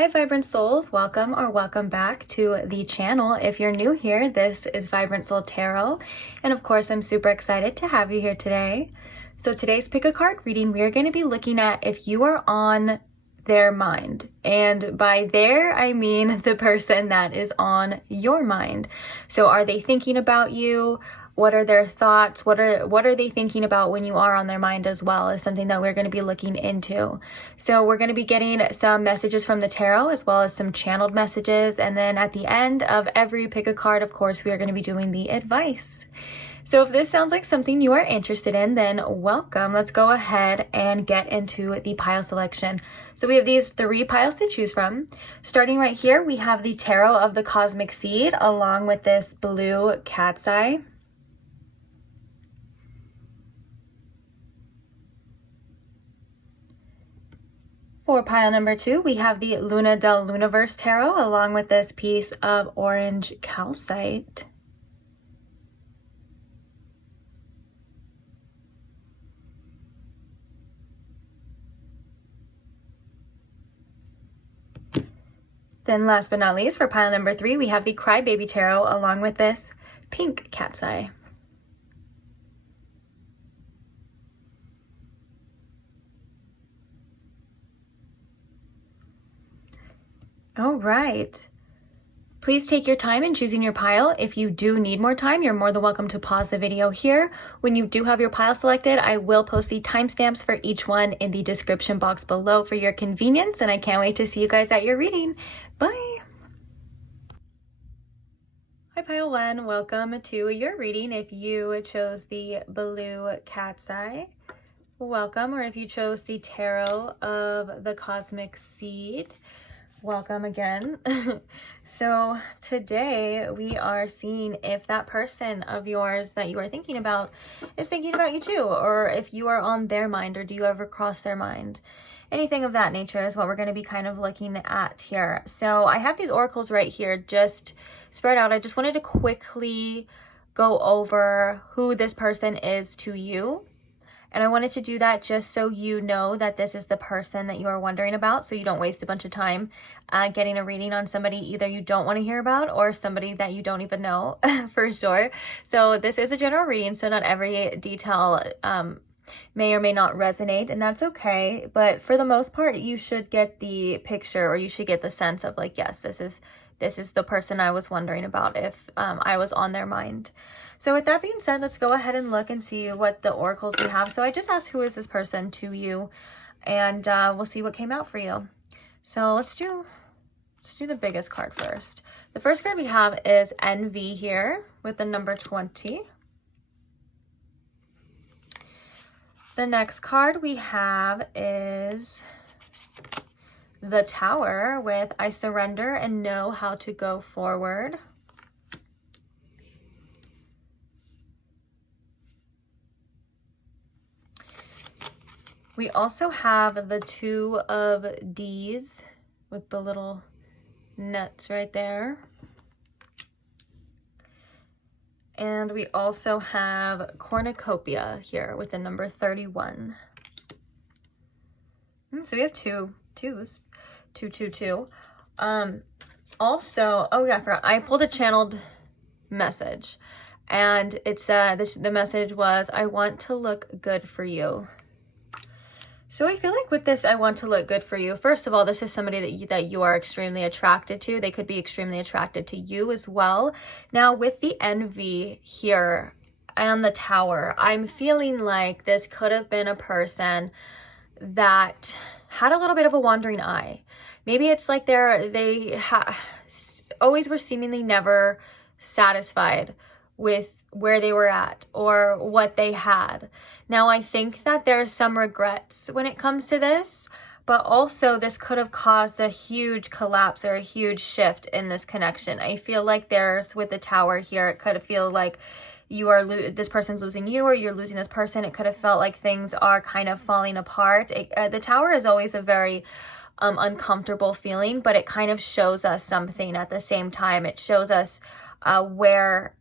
Hi Vibrant Souls, welcome or welcome back to the channel. If you're new here, this is Vibrant Soul Tarot, and of course I'm super excited to have you here today. So today's pick a card reading, we are going to be looking at if you are on their mind, and by there I mean the person that is on your mind. So are they thinking about you? What are their thoughts? What are they thinking about when you are on their mind as well, is something that we're going to be looking into. So we're going to be getting some messages from the tarot as well as some channeled messages. And then at the end of every pick a card, of course, we are going to be doing the advice. So if this sounds like something you are interested in, then welcome. Let's go ahead and get into the pile selection. So we have these 3 piles to choose from. Starting right here, we have the Tarot of the Cosmic Seed along with this blue cat's eye. For pile number 2, we have the Luna del Lunaverse Tarot along with this piece of orange calcite. Then last but not least, for pile number 3, we have the Crybaby Tarot along with this pink cat's eye. All right. Please take your time in choosing your pile. If you do need more time, you're more than welcome to pause the video here. When you do have your pile selected, I will post the timestamps for each one in the description box below for your convenience, and I can't wait to see you guys at your reading. Bye! Hi pile 1, welcome to your reading. If you chose the blue cat's eye, welcome. Or if you chose the Tarot of the Cosmic Seed, welcome again. So today we are seeing if that person of yours that you are thinking about is thinking about you too, or if you are on their mind, or do you ever cross their mind? Anything of that nature is what we're going to be kind of looking at here. So I have these oracles right here just spread out. I just wanted to quickly go over who this person is to you. And I wanted to do that just so you know that this is the person that you are wondering about, so you don't waste a bunch of time getting a reading on somebody either you don't want to hear about or somebody that you don't even know for sure. So this is a general reading, so not every detail may or may not resonate, and that's okay. But for the most part, you should get the picture, or you should get the sense of like, yes, this is the person I was wondering about if I was on their mind. So with that being said, let's go ahead and look and see what the oracles we have. So I just asked, who is this person to you? And we'll see what came out for you. So let's do the biggest card first. The first card we have is Envy here with the number 20. The next card we have is the Tower with I surrender and know how to go forward. We also have the 2 of D's with the little nuts right there. And we also have Cornucopia here with the number 31. So we have 2 twos. 2, 2, 2. Also, oh yeah, I forgot. I pulled a channeled message, and it said, the message was, I want to look good for you. So I feel like with this, I want to look good for you. First of all, this is somebody that you are extremely attracted to. They could be extremely attracted to you as well. Now with the Envy here and the Tower, I'm feeling like this could have been a person that had a little bit of a wandering eye. Maybe it's like they always were seemingly never satisfied with where they were at or what they had. Now, I think that there's some regrets when it comes to this, but also this could have caused a huge collapse or a huge shift in this connection. I feel like there's, with the Tower here, it could have feel like this person's losing you, or you're losing this person. It could have felt like things are kind of falling apart. The Tower is always a very uncomfortable feeling, but it kind of shows us something at the same time. It shows us where,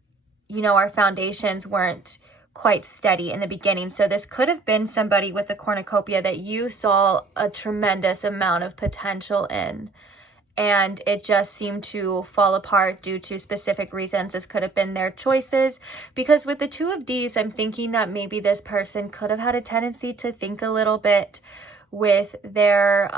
you know, our foundations weren't quite steady in the beginning. So this could have been somebody with the cornucopia that you saw a tremendous amount of potential in. and it just seemed to fall apart due to specific reasons. This could have been their choices, because with the Two of Ds, I'm thinking that maybe this person could have had a tendency to think a little bit with their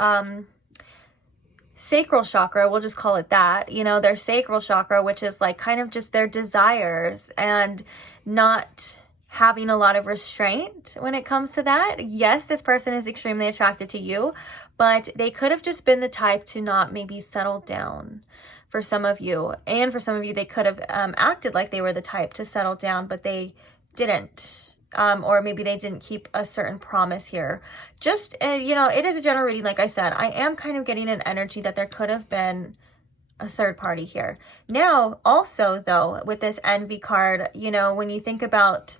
sacral chakra, we'll just call it that, you know, their sacral chakra, which is like kind of just their desires, and not having a lot of restraint when it comes to that. Yes, this person is extremely attracted to you, but they could have just been the type to not maybe settle down for some of you. And for some of you, they could have acted like they were the type to settle down, but they didn't. Or maybe they didn't keep a certain promise here. Just, you know, it is a general reading. Like I said, I am kind of getting an energy that there could have been a third party here. Now, also though, with this Envy card, you know, when you think about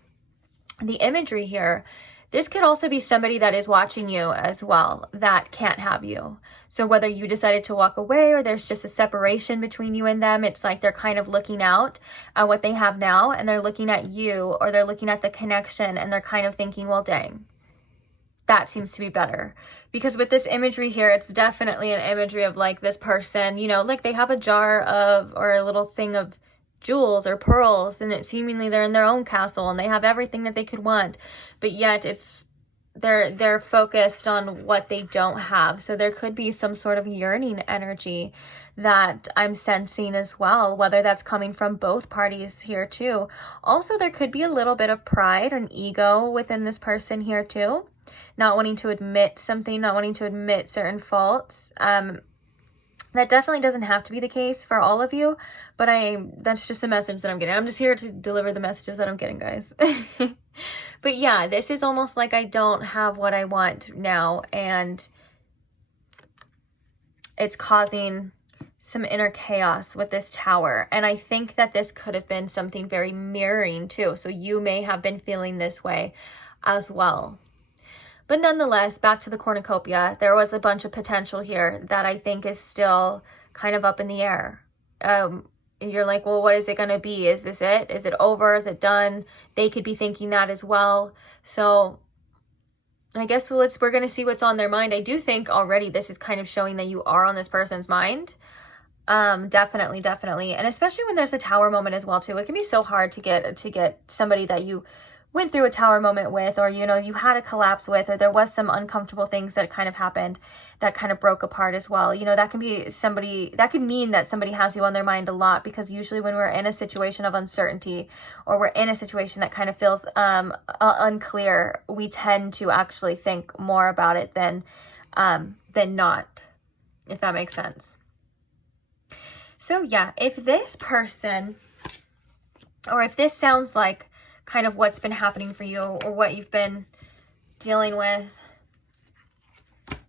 the imagery here, this could also be somebody that is watching you as well that can't have you. So whether you decided to walk away or there's just a separation between you and them, it's like they're kind of looking out at what they have now, and they're looking at you, or they're looking at the connection, and they're kind of thinking, well, dang, that seems to be better. Because with this imagery here, it's definitely an imagery of like this person, you know, like they have a jar of, or a little thing of jewels or pearls, and it seemingly they're in their own castle and they have everything that they could want, but yet it's they're focused on what they don't have. So there could be some sort of yearning energy that I'm sensing as well, whether that's coming from both parties here too. Also, there could be a little bit of pride and ego within this person here too, not wanting to admit something, not wanting to admit certain faults. That definitely doesn't have to be the case for all of you, but that's just the message that I'm getting. I'm just here to deliver the messages that I'm getting, guys. But yeah, this is almost like I don't have what I want now, and it's causing some inner chaos with this Tower. And I think that this could have been something very mirroring too. So you may have been feeling this way as well. But nonetheless, back to the cornucopia, there was a bunch of potential here that I think is still kind of up in the air. And you're like, well, what is it going to be? Is this it? Is it over? Is it done? They could be thinking that as well. So I guess we're going to see what's on their mind. I do think already this is kind of showing that you are on this person's mind. Definitely. And especially when there's a Tower moment as well too. It can be so hard to get somebody that you went through a Tower moment with, or, you know, you had a collapse with, or there was some uncomfortable things that kind of happened that kind of broke apart as well. You know, that can be somebody, that could mean that somebody has you on their mind a lot, because usually when we're in a situation of uncertainty, or we're in a situation that kind of feels unclear, we tend to actually think more about it than not, if that makes sense. So yeah, if this person, or if this sounds like kind of what's been happening for you, or what you've been dealing with,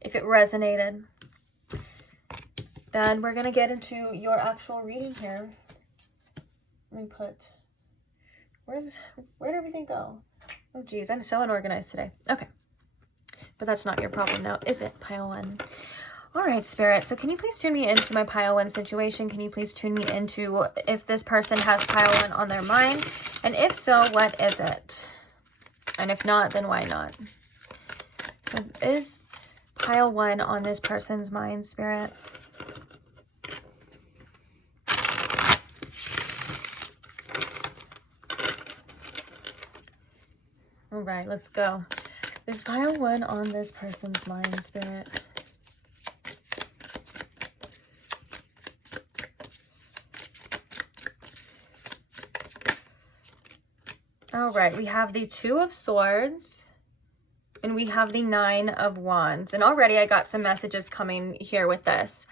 if it resonated, then we're going to get into your actual reading here. Let me put, where'd everything go? Oh geez, I'm so unorganized today. Okay, but that's not your problem now, is it, Pile 1? All right, Spirit, so can you please tune me into my Pile 1 situation? Can you please tune me into if this person has Pile 1 on their mind? And if so, what is it? And if not, then why not? So is Pile 1 on this person's mind, Spirit? All right, let's go. Is Pile 1 on this person's mind, Spirit? All right, we have the Two of Swords, and we have the Nine of Wands. And already I got some messages coming here with this.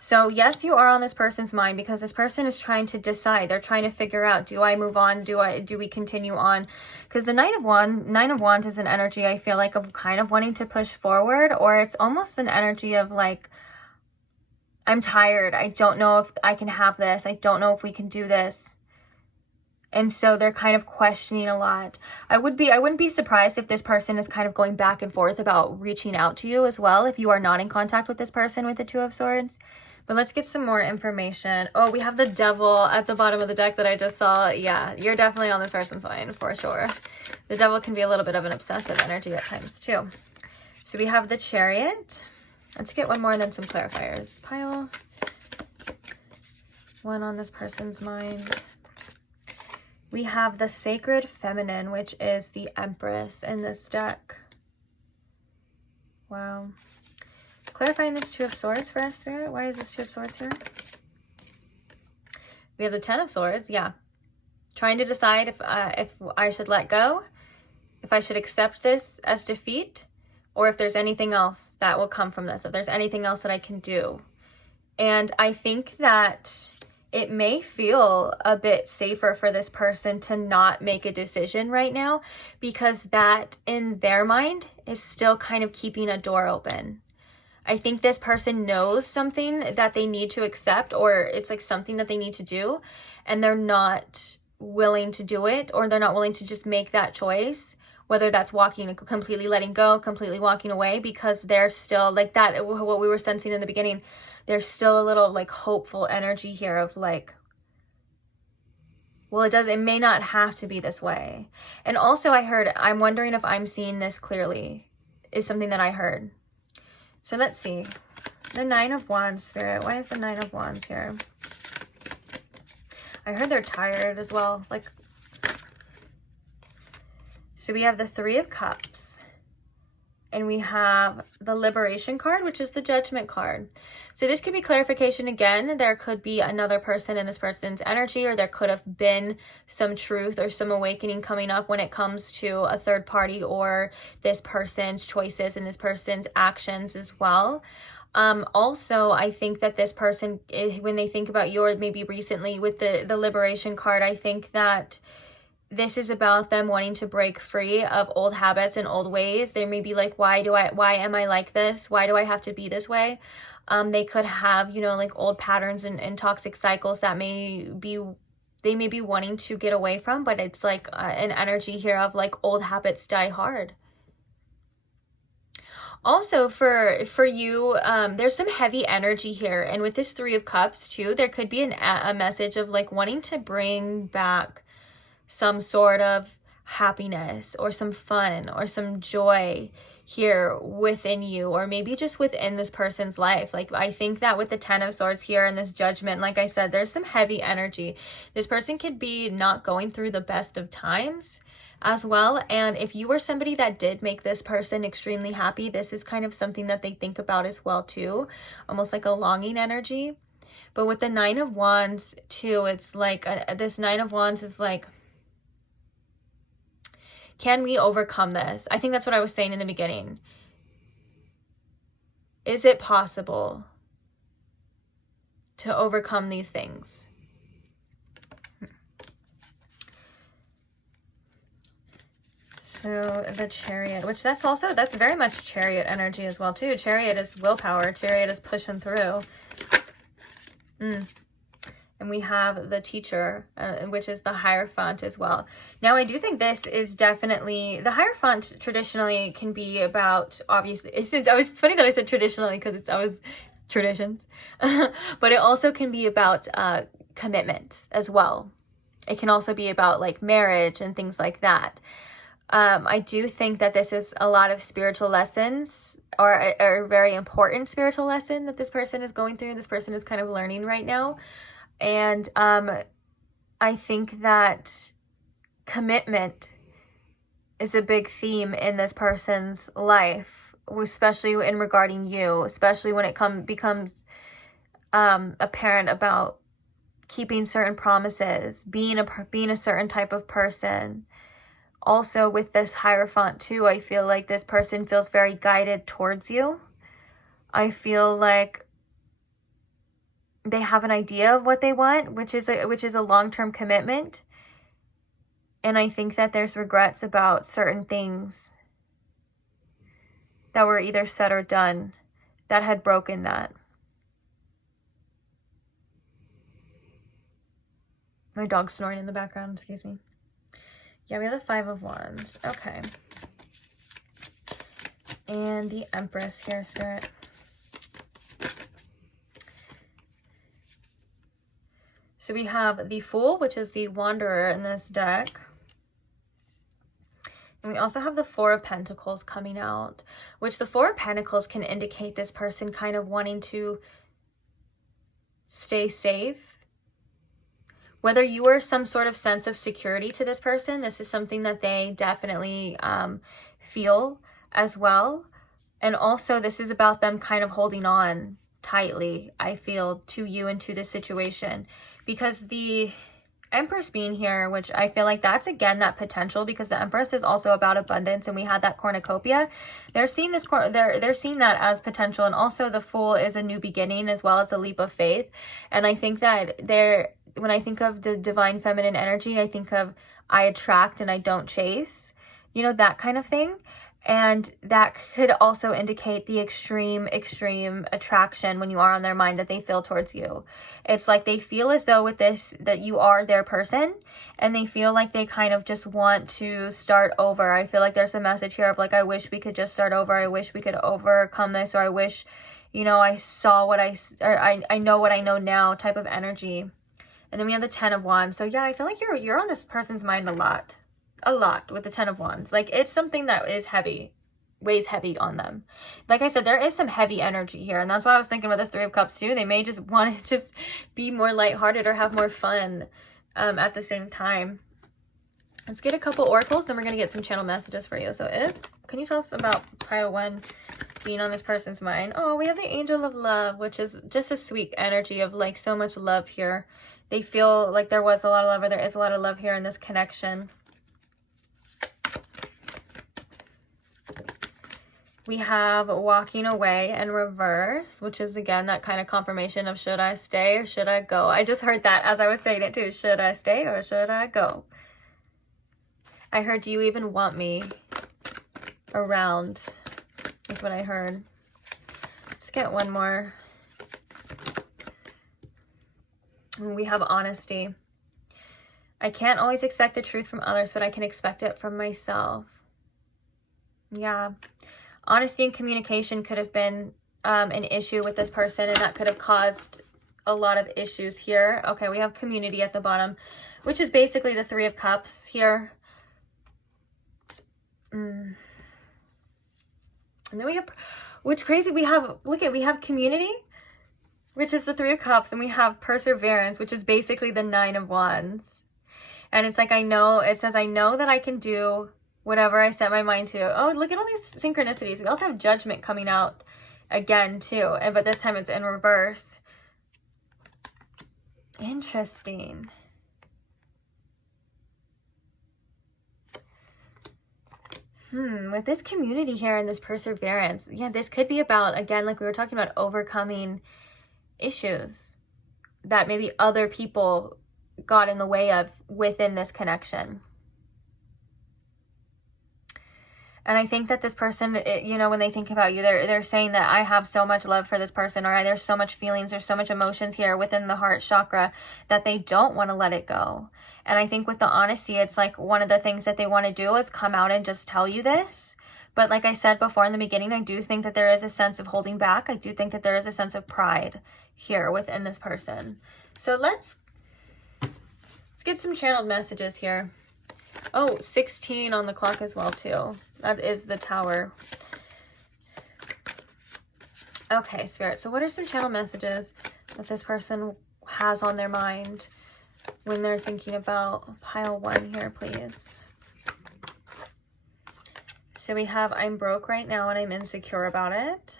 So yes, you are on this person's mind, because this person is trying to decide. They're trying to figure out, do I move on? Do we continue on? Because the Nine of Wands is an energy, I feel like, of kind of wanting to push forward, or it's almost an energy of like, I'm tired. I don't know if I can have this. I don't know if we can do this. And so they're kind of questioning a lot. I wouldn't be surprised if this person is kind of going back and forth about reaching out to you as well, if you are not in contact with this person with the Two of Swords. But let's get some more information. Oh, we have the Devil at the bottom of the deck that I just saw. Yeah, you're definitely on this person's mind for sure. The Devil can be a little bit of an obsessive energy at times too. So we have the Chariot. Let's get one more and then some clarifiers. Pile one on this person's mind. We have the Sacred Feminine, which is the Empress in this deck. Wow. Clarifying this Two of Swords for us, Spirit. Why is this Two of Swords here? We have the Ten of Swords, yeah. Trying to decide if I should let go, if I should accept this as defeat, or if there's anything else that will come from this, if there's anything else that I can do. And I think that it may feel a bit safer for this person to not make a decision right now, because that in their mind is still kind of keeping a door open. I think this person knows something that they need to accept, or it's like something that they need to do, and they're not willing to do it, or they're not willing to just make that choice, whether that's walking, completely letting go, completely walking away, because they're still like that, what we were sensing in the beginning, there's still a little like hopeful energy here of like, well, it may not have to be this way. And also I'm wondering if I'm seeing this clearly, is something that I heard. So let's see. The Nine of Wands, Spirit. Why is the Nine of Wands here? I heard they're tired as well. Like, so we have the Three of Cups. And we have the Liberation card, which is the Judgment card. So this could be clarification again. There could be another person in this person's energy, or there could have been some truth or some awakening coming up when it comes to a third party or this person's choices and this person's actions as well. Also, I think that this person, when they think about yours, maybe recently with the Liberation card, I think that this is about them wanting to break free of old habits and old ways. They may be like, why am I like this? Why do I have to be this way? They could have, like old patterns and toxic cycles that they may be wanting to get away from, but it's like an energy here of like old habits die hard. Also for you, there's some heavy energy here. And with this Three of Cups too, there could be a message of like wanting to bring back some sort of happiness or some fun or some joy here within you, or maybe just within this person's life. Like, I think that with the Ten of Swords here and this Judgment, like I said, there's some heavy energy. This person could be not going through the best of times as well. And if you were somebody that did make this person extremely happy, this is kind of something that they think about as well too, almost like a longing energy. But with the Nine of Wands too, it's like this Nine of Wands is like, can we overcome this? I think that's what I was saying in the beginning. Is it possible to overcome these things? So the Chariot, which that's very much Chariot energy as well too. Chariot is willpower. Chariot is pushing through. And we have the Teacher, which is the Hierophant as well. Now, I do think this is definitely, the Hierophant traditionally can be about, obviously, it's funny that I said traditionally because it's always traditions, but it also can be about commitment as well. It can also be about like marriage and things like that. I do think that this is a lot of spiritual lessons, or a very important spiritual lesson that this person is going through, this person is kind of learning right now. And I think that commitment is a big theme in this person's life, especially in regarding you, especially when it becomes apparent about keeping certain promises, being a certain type of person. Also with this Hierophant too, I feel like this person feels very guided towards you. I feel like they have an idea of what they want, which is a long-term commitment. And I think that there's regrets about certain things that were either said or done that had broken that. My dog's snoring in the background, excuse me. Yeah, we have the Five of Wands. Okay. And the Empress here, Spirit. So we have the Fool, which is the Wanderer in this deck. And we also have the Four of Pentacles coming out, which the Four of Pentacles can indicate this person kind of wanting to stay safe whether you are some sort of sense of security to this person, this is something that they definitely feel as well. And also this is about them kind of holding on tightly, I feel, to you and to this situation, because the Empress being here, which I feel like that's again that potential, because the Empress is also about abundance, and we had that cornucopia. They're seeing this, they're seeing that as potential, and also the Fool is a new beginning as well. It's a leap of faith, and I think that when I think of the divine feminine energy, I think of I attract and I don't chase, you know, that kind of thing. And that could also indicate the extreme attraction when you are on their mind that they feel towards you. It's like they feel as though with this, that you are their person, and they feel like they kind of just want to start over. I feel like there's a message here of like, I wish we could just start over. I wish we could overcome this, or I wish, you know, I saw what I know what I know now type of energy. And then we have the 10 of Wands. So yeah, I feel like you're on this person's mind a lot with the 10 of Wands. Like, it's something that is heavy, weighs heavy on them. Like I said, there is some heavy energy here, and that's why I was thinking about this 3 of Cups too. They may just want to just be more lighthearted or have more fun at the same time. Let's get a couple oracles, then we're going to get some channel messages for you. So can you tell us about pile 1 being on this person's mind? Oh, we have the Angel of Love, which is just a sweet energy of like so much love here. They feel like there was a lot of love, or there is a lot of love here in this connection. We have walking away in reverse, which is again that kind of confirmation of should I stay or should I go? I just heard that as I was saying it too. Should I stay or should I go? I heard, do you even want me around? Is what I heard. Let's get one more. We have honesty. I can't always expect the truth from others, but I can expect it from myself. Yeah. Honesty and communication could have been an issue with this person, and that could have caused a lot of issues here. Okay, we have community at the bottom, which is basically the 3 of Cups here. And then we have, what's crazy, we have, we have community, which is the 3 of Cups, and we have perseverance, which is basically the 9 of Wands. And it's like, I know, it says, I know that I can do whatever I set my mind to. Oh, look at all these synchronicities. We also have judgment coming out again too, but this time it's in reverse. Interesting. With this community here and this perseverance, yeah, this could be about, again, like we were talking about, overcoming issues that maybe other people got in the way of within this connection. And I think that this person, you know, when they think about you, they're saying that I have so much love for this person, or there's so much feelings, there's so much emotions here within the heart chakra that they don't want to let it go. And I think with the honesty, it's like one of the things that they want to do is come out and just tell you this. But like I said before in the beginning, I do think that there is a sense of holding back. I do think that there is a sense of pride here within this person. So let's get some channeled messages here. Oh, 16 on the clock as well too. That is the Tower. Okay, Spirit. So what are some channel messages that this person has on their mind when they're thinking about pile 1 here, please? So we have, I'm broke right now and I'm insecure about it.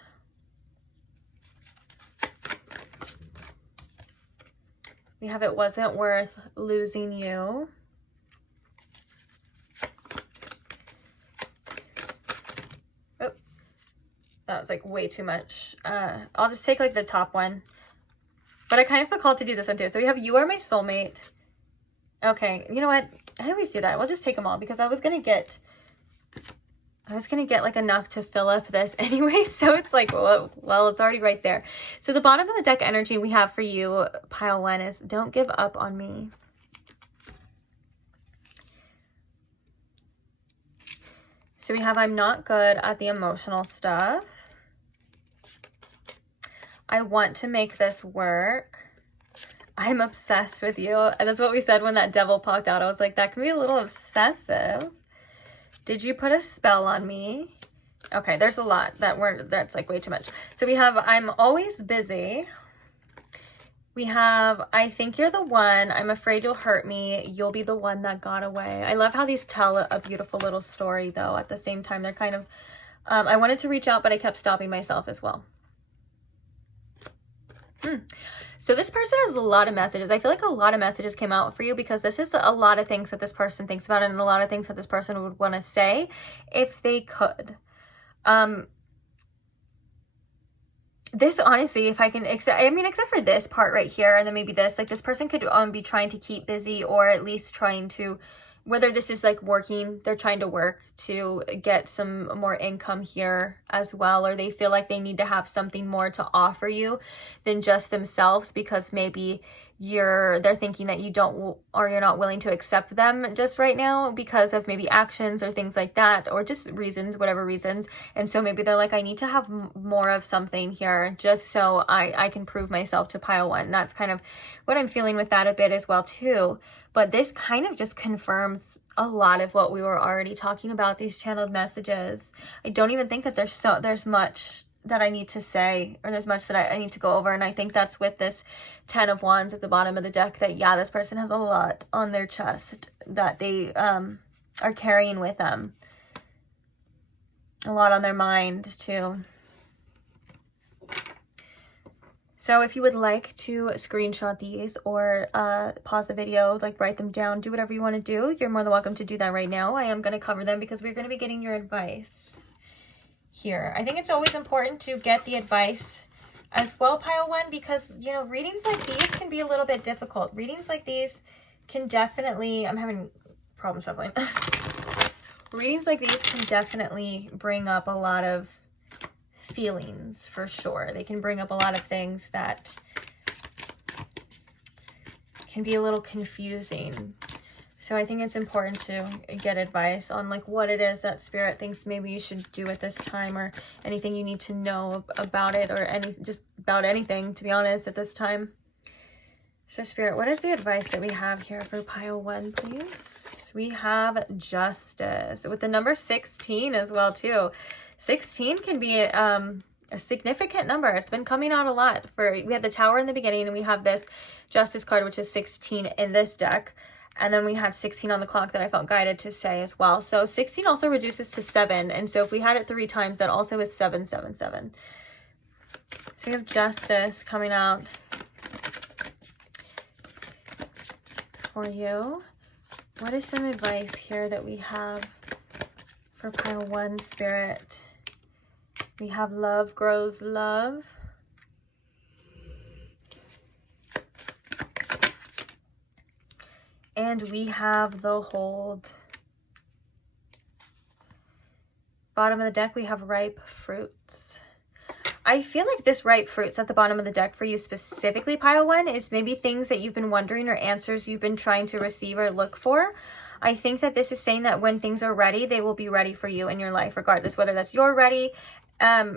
We have, it wasn't worth losing you. That was like way too much. I'll just take like the top one. But I kind of feel called to do this one too. So we have, you are my soulmate. Okay, you know what? I always do that. We'll just take them all, because I was gonna get like enough to fill up this anyway. So it's like, well, it's already right there. So the bottom of the deck energy we have for you, pile 1, is don't give up on me. So we have, I'm not good at the emotional stuff. I want to make this work. I'm obsessed with you. And that's what we said when that devil popped out. I was like, that can be a little obsessive. Did you put a spell on me? Okay, there's a lot that's like way too much. So we have, I'm always busy. We have, I think you're the one. I'm afraid you'll hurt me. You'll be the one that got away. I love how these tell a beautiful little story, though. At the same time, they're kind of, I wanted to reach out, but I kept stopping myself as well. So this person has a lot of messages. I feel like a lot of messages came out for you because this is a lot of things that this person thinks about and a lot of things that this person would want to say if they could. This, honestly, if I can, except for this part right here, and then maybe this, like, this person could be trying to keep busy, or at least trying to, whether this is like working, they're trying to work to get some more income here as well, or they feel like they need to have something more to offer you than just themselves, because maybe they're thinking that you don't, or you're not willing to accept them just right now because of maybe actions or things like that, or just reasons, whatever reasons. And so maybe they're like, I need to have more of something here just so I can prove myself to pile one. That's kind of what I'm feeling with that a bit as well too. But this kind of just confirms a lot of what we were already talking about, these channeled messages. I don't even think that there's much that I need to say, or there's much that I need to go over. And I think that's with this 10 of Wands at the bottom of the deck, that yeah, this person has a lot on their chest that they are carrying with them. A lot on their mind too. So if you would like to screenshot these or pause the video, like write them down, do whatever you want to do, you're more than welcome to do that right now. I am going to cover them because we're going to be getting your advice here. I think it's always important to get the advice as well, pile one, because, you know, readings like these can be a little bit difficult. Readings like these can definitely, I'm having problems shuffling. Readings like these can definitely bring up a lot of feelings, for sure. They can bring up a lot of things that can be a little confusing. So I think it's important to get advice on like what it is that Spirit thinks maybe you should do at this time, or anything you need to know about it, or just about anything, to be honest, at this time. So Spirit, what is the advice that we have here for pile one, please? We have Justice with the number 16 as well too. 16 can be a significant number. It's been coming out a lot. We had the Tower in the beginning, and we have this Justice card, which is 16 in this deck. And then we had 16 on the clock that I felt guided to say as well. So 16 also reduces to 7. And so if we had it 3 times, that also is 777. So we have Justice coming out for you. What is some advice here that we have for pile one, Spirit? We have Love Grows Love. And we have the Hold. Bottom of the deck, we have Ripe Fruits. I feel like this ripe fruits at the bottom of the deck for you specifically, pile one, is maybe things that you've been wondering, or answers you've been trying to receive or look for. I think that this is saying that when things are ready, they will be ready for you in your life, regardless, whether that's you're ready,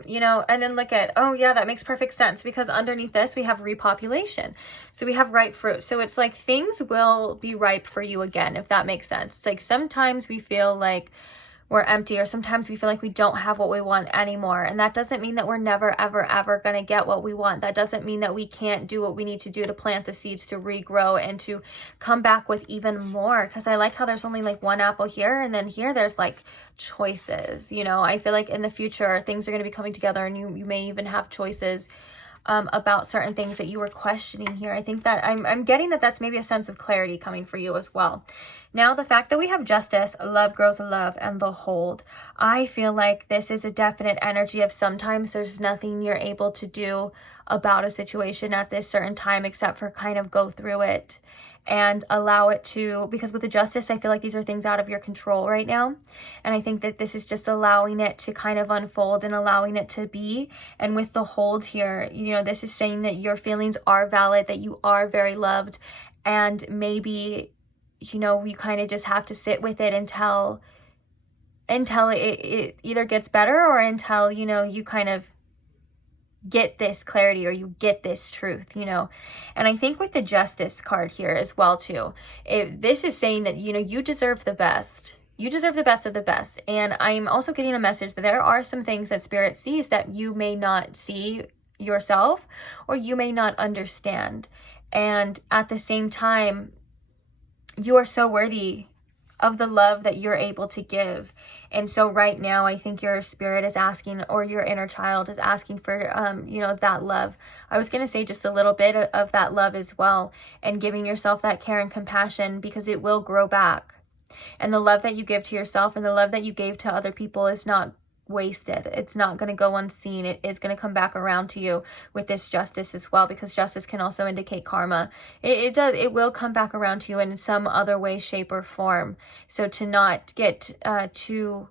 you know. And then look at, oh yeah, that makes perfect sense, because underneath this we have repopulation. So we have ripe fruit. So it's like things will be ripe for you again, if that makes sense. It's like sometimes we feel like we're empty, or sometimes we feel like we don't have what we want anymore. And that doesn't mean that we're never, ever, ever going to get what we want. That doesn't mean that we can't do what we need to do to plant the seeds to regrow and to come back with even more. Because I like how there's only like one apple here, and then here there's like choices. You know, I feel like in the future things are going to be coming together, and you may even have choices about certain things that you were questioning here. I think that I'm getting that that's maybe a sense of clarity coming for you as well. Now, the fact that we have Justice, Love Grows Love, and the Hold, I feel like this is a definite energy of sometimes there's nothing you're able to do about a situation at this certain time except for kind of go through it and allow it to, because with the Justice, I feel like these are things out of your control right now. And I think that this is just allowing it to kind of unfold and allowing it to be. And with the Hold here, you know, this is saying that your feelings are valid, that you are very loved, and maybe, you know, you kind of just have to sit with it until it either gets better, or until, you know, you kind of get this clarity, or you get this truth, you know. And I think with the Justice card here as well too, this is saying that, you know, you deserve the best. You deserve the best of the best. And I'm also getting a message that there are some things that Spirit sees that you may not see yourself, or you may not understand. And at the same time, you are so worthy of the love that you're able to give. And so right now, I think your spirit is asking, or your inner child is asking for, you know, that love. I was going to say just a little bit of that love as well, and giving yourself that care and compassion, because it will grow back. And the love that you give to yourself and the love that you gave to other people is not wasted. It's not going to go unseen. It is going to come back around to you with this justice as well, because justice can also indicate karma. It will come back around to you in some other way, shape, or form. So to not get too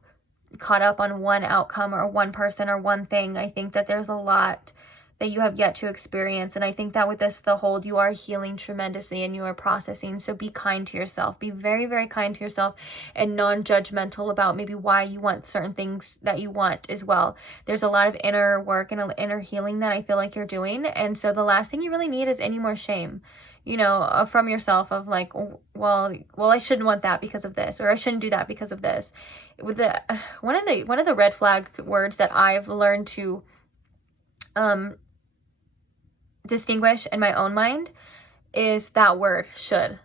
caught up on one outcome or one person or one thing. I think that there's a lot that you have yet to experience. And I think that with this, the hold, you are healing tremendously and you are processing. So be kind to yourself. Be very, very kind to yourself, and non-judgmental about maybe why you want certain things that you want as well. There's a lot of inner work and inner healing that I feel like you're doing. And so the last thing you really need is any more shame, you know, from yourself, of like, well, I shouldn't want that because of this, or I shouldn't do that because of this. With the one of the red flag words that I've learned to distinguish in my own mind is that word should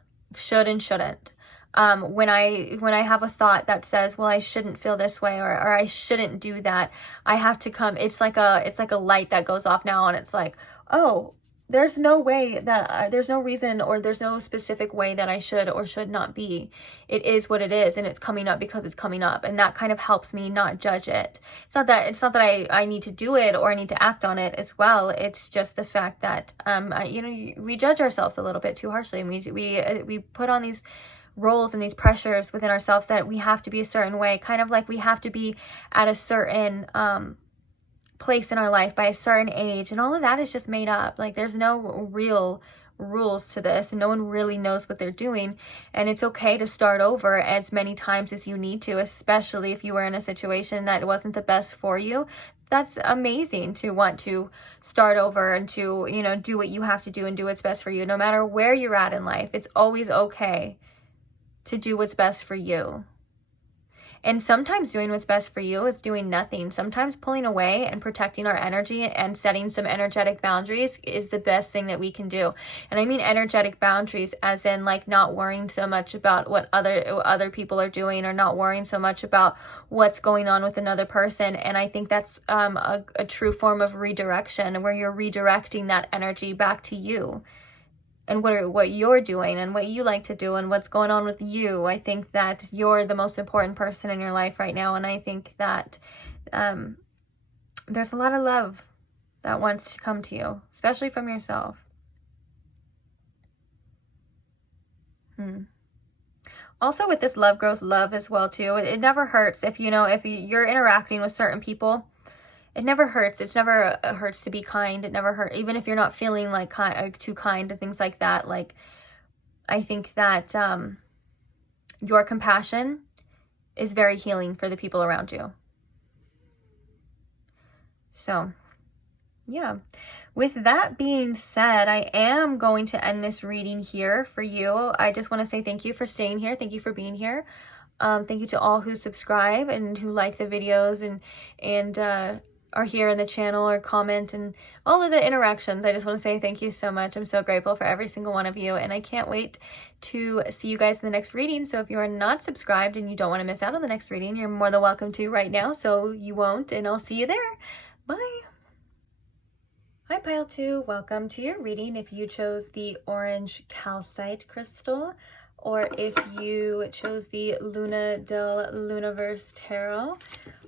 and shouldn't. When I have a thought that says, well, I shouldn't feel this way, or I shouldn't do that, I have to come, it's like a light that goes off now, and it's like, oh, there's no way that there's no reason, or there's no specific way that I should or should not be. It is what it is, and it's coming up because it's coming up, and that kind of helps me not judge it. It's not that I need to do it or I need to act on it as well. It's just the fact that you know, we judge ourselves a little bit too harshly, and we put on these roles and these pressures within ourselves that we have to be a certain way, kind of like we have to be at a certain place in our life by a certain age, and all of that is just made up. Like, there's no real rules to this, and no one really knows what they're doing, and it's okay to start over as many times as you need to, especially if you were in a situation that wasn't the best for you. That's amazing to want to start over and to, you know, do what you have to do and do what's best for you, no matter where you're at in life. It's always okay to do what's best for you. And sometimes doing what's best for you is doing nothing. Sometimes pulling away and protecting our energy and setting some energetic boundaries is the best thing that we can do. And I mean energetic boundaries as in like not worrying so much about what other people are doing, or not worrying so much about what's going on with another person. And I think that's a true form of redirection, where you're redirecting that energy back to you, and what you're doing and what you like to do and what's going on with you. I think that you're the most important person in your life right now. And I think that there's a lot of love that wants to come to you, especially from yourself. Also with this love grows love as well too. It never hurts if you're interacting with certain people. It never hurts. It's never hurts to be kind. It never hurts, even if you're not feeling like too kind and things like that. Like, I think that your compassion is very healing for the people around you. So, yeah. With that being said, I am going to end this reading here for you. I just want to say thank you for staying here. Thank you for being here. Thank you to all who subscribe and who like the videos and are here in the channel or comment and all of the interactions. I just want to say thank you so much. I'm so grateful for every single one of you, and I can't wait to see you guys in the next reading. So if you are not subscribed and you don't want to miss out on the next reading, you're more than welcome to right now, so you won't, and I'll see you there. Bye. Hi Pile 2, welcome to your reading. If you chose the orange calcite crystal, or if you chose the Luna del Lunaverse Tarot,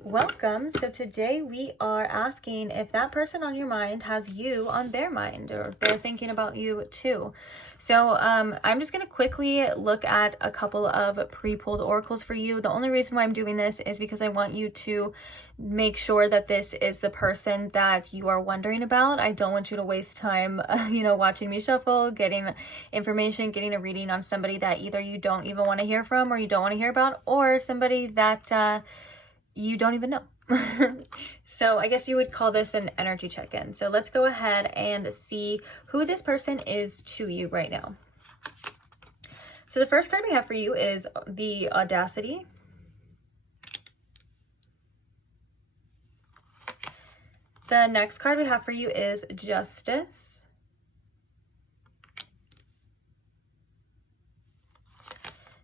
welcome. So today we are asking if that person on your mind has you on their mind, or if they're thinking about you too. So I'm just going to quickly look at a couple of pre-pulled oracles for you. The only reason why I'm doing this is because I want you to make sure that this is the person that you are wondering about. I don't want you to waste time, watching me shuffle, getting information, getting a reading on somebody that either you don't even want to hear from, or you don't want to hear about, or somebody that you don't even know. So I guess you would call this an energy check-in. So let's go ahead and see who this person is to you right now. So the first card we have for you is the Audacity, The next card we have for you is Justice.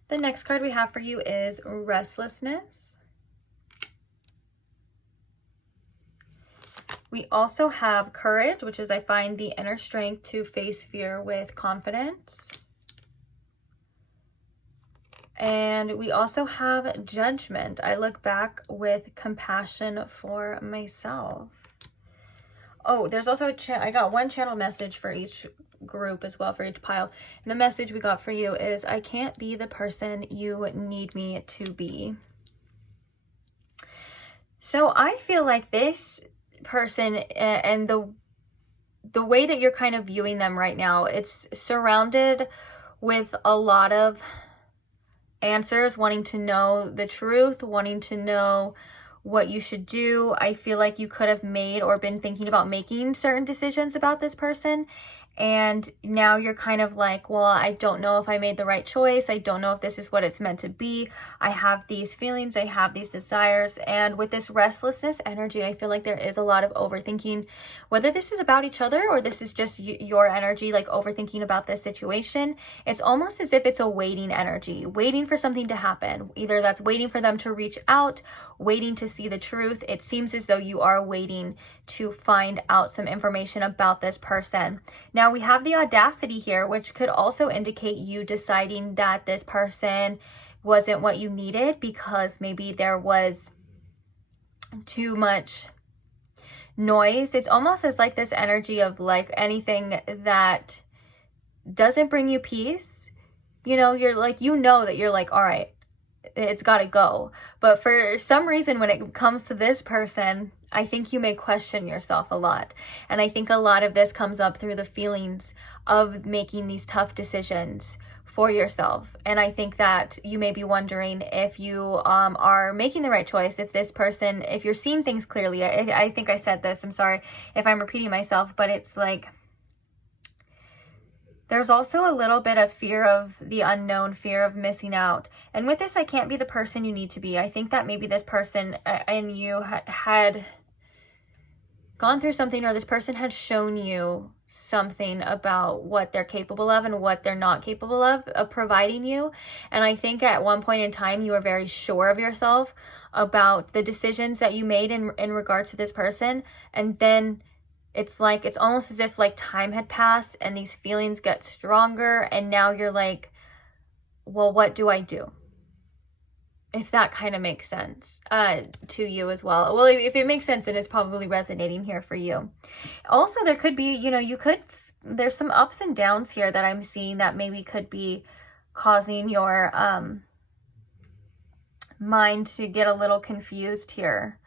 The next card we have for you is Restlessness. We also have Courage, which is I find the inner strength to face fear with confidence. And we also have Judgment. I look back with compassion for myself. Oh, there's also I got one channel message for each group as well, for each pile. And the message we got for you is, I can't be the person you need me to be. So I feel like this person and the way that you're kind of viewing them right now, it's surrounded with a lot of answers, wanting to know the truth, wanting to know what you should do. I feel like you could have made or been thinking about making certain decisions about this person, and now you're kind of like, well, I don't know if I made the right choice. I don't know if this is what it's meant to be. I have these feelings, I have these desires, and with this restlessness energy, I feel like there is a lot of overthinking, whether this is about each other or this is just your energy, like overthinking about this situation. It's almost as if it's a waiting energy, waiting for something to happen. Either that's waiting for them to reach out, waiting to see the truth. It seems as though you are waiting to find out some information about this person. Now we have the audacity here, which could also indicate you deciding that this person wasn't what you needed because maybe there was too much noise. It's almost as like this energy of like anything that doesn't bring you peace. You know, you're like, you know that you're like, all right, it's got to go. But for some reason, when it comes to this person, I think you may question yourself a lot. And I think a lot of this comes up through the feelings of making these tough decisions for yourself. And I think that you may be wondering if you are making the right choice, if this person, if you're seeing things clearly. I think I said this, I'm sorry if I'm repeating myself, but it's like, there's also a little bit of fear of the unknown, fear of missing out. And with this, I can't be the person you need to be. I think that maybe this person and you had gone through something, or this person had shown you something about what they're capable of and what they're not capable of providing you. And I think at one point in time, you were very sure of yourself about the decisions that you made in regard to this person. And then it's like, it's almost as if like time had passed and these feelings get stronger. And now you're like, well, what do I do? If that kind of makes sense to you as well. Well, if it makes sense, then it's probably resonating here for you. Also, there could be, you know, there's some ups and downs here that I'm seeing that maybe could be causing your mind to get a little confused here.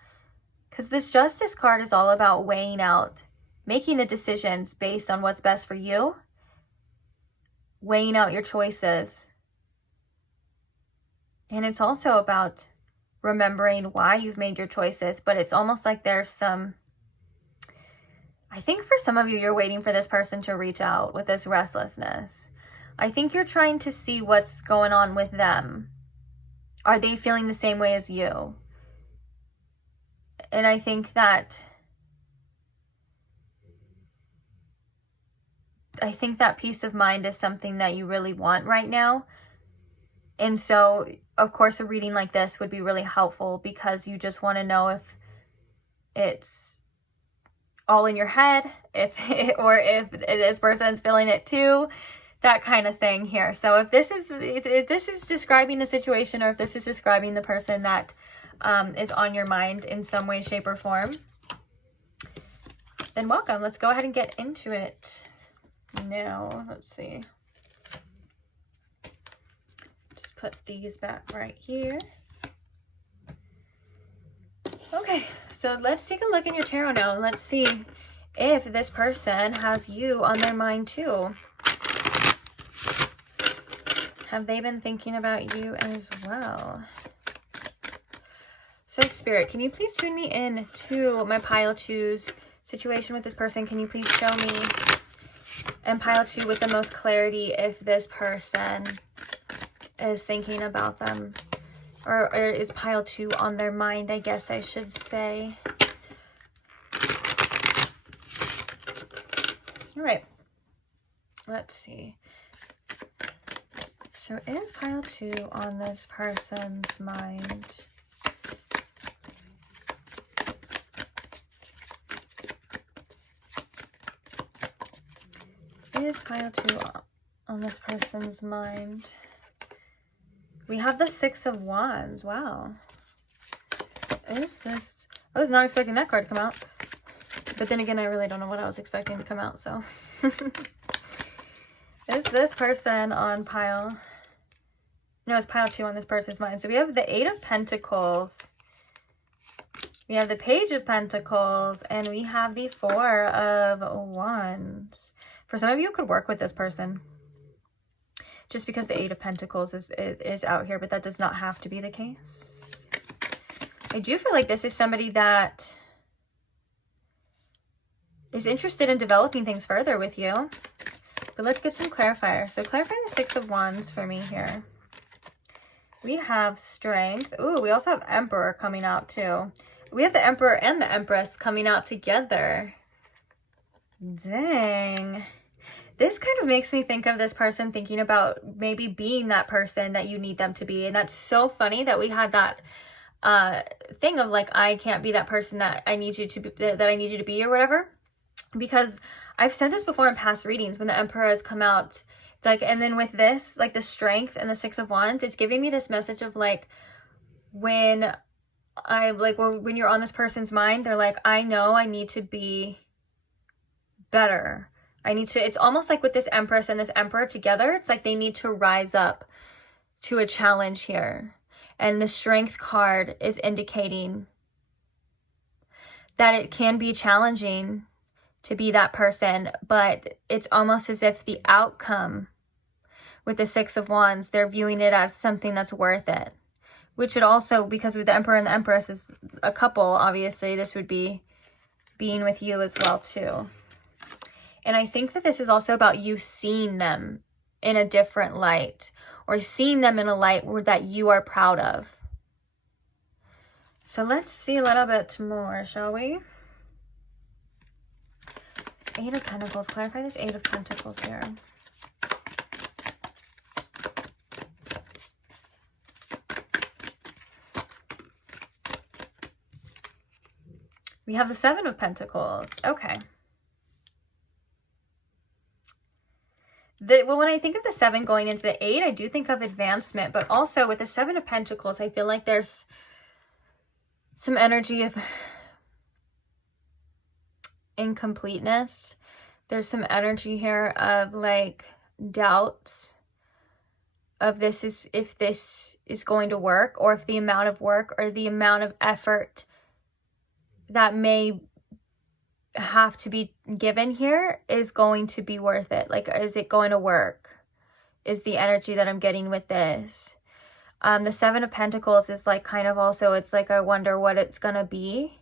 Because this Justice card is all about weighing out, making the decisions based on what's best for you, weighing out your choices. And it's also about remembering why you've made your choices, but it's almost like there's some, I think for some of you, you're waiting for this person to reach out with this restlessness. I think you're trying to see what's going on with them. Are they feeling the same way as you? And I think that peace of mind is something that you really want right now. And so, of course, a reading like this would be really helpful because you just want to know if it's all in your head, if this person's feeling it too, that kind of thing here. So if this is describing the situation, or if this is describing the person that is on your mind in some way, shape, or form, then welcome. Let's go ahead and get into it now. Let's see. Just put these back right here. Okay, so let's take a look in your tarot now and let's see if this person has you on their mind too. Have they been thinking about you as well? So Spirit, can you please tune me in to my pile two's situation with this person? Can you please show me and pile two with the most clarity if this person is thinking about them, or is pile two on their mind, I guess I should say. All right. Let's see. So is pile 2 on this person's mind? Is pile 2 on this person's mind? We have the 6 of Wands. Wow. Is this... I was not expecting that card to come out. But then again, I really don't know what I was expecting to come out, so... Is this person on pile... No, it's pile 2 on this person's mind. So we have the 8 of Pentacles. We have the Page of Pentacles. And we have the 4 of Wands. For some of you, it could work with this person. Just because the 8 of Pentacles is out here. But that does not have to be the case. I do feel like this is somebody that is interested in developing things further with you. But let's get some clarifiers. So clarify the 6 of Wands for me here. We have Strength. Ooh, we also have Emperor coming out too. We have the Emperor and the Empress coming out together. Dang. This kind of makes me think of this person thinking about maybe being that person that you need them to be. And that's so funny that we had that thing of like, I can't be that person that I need you to be, that I need you to be or whatever. Because I've said this before in past readings when the Emperor has come out. It's like, and then with this, like the Strength and the 6 of Wands, it's giving me this message of like, when when you're on this person's mind, they're like, I know I need to be better. I need to, it's almost like with this Empress and this Emperor together, it's like they need to rise up to a challenge here. And the Strength card is indicating that it can be challenging to be that person, but it's almost as if the outcome with the 6 of Wands, they're viewing it as something that's worth it. Which would also, because with the Emperor and the Empress is a couple, obviously, this would be being with you as well, too. And I think that this is also about you seeing them in a different light, or seeing them in a light that you are proud of. So let's see a little bit more, shall we? 8 of Pentacles. Clarify this 8 of Pentacles here. We have the 7 of Pentacles. Okay. Well, when I think of the 7 going into the 8, I do think of advancement. But also with the 7 of Pentacles, I feel like there's some energy of incompleteness. There's some energy here of like doubts of if this is going to work, or if the amount of work or the amount of effort that may have to be given here is going to be worth it. Like, is it going to work? Is the energy that I'm getting with this. The 7 of Pentacles is like kind of also, it's like I wonder what it's going to be.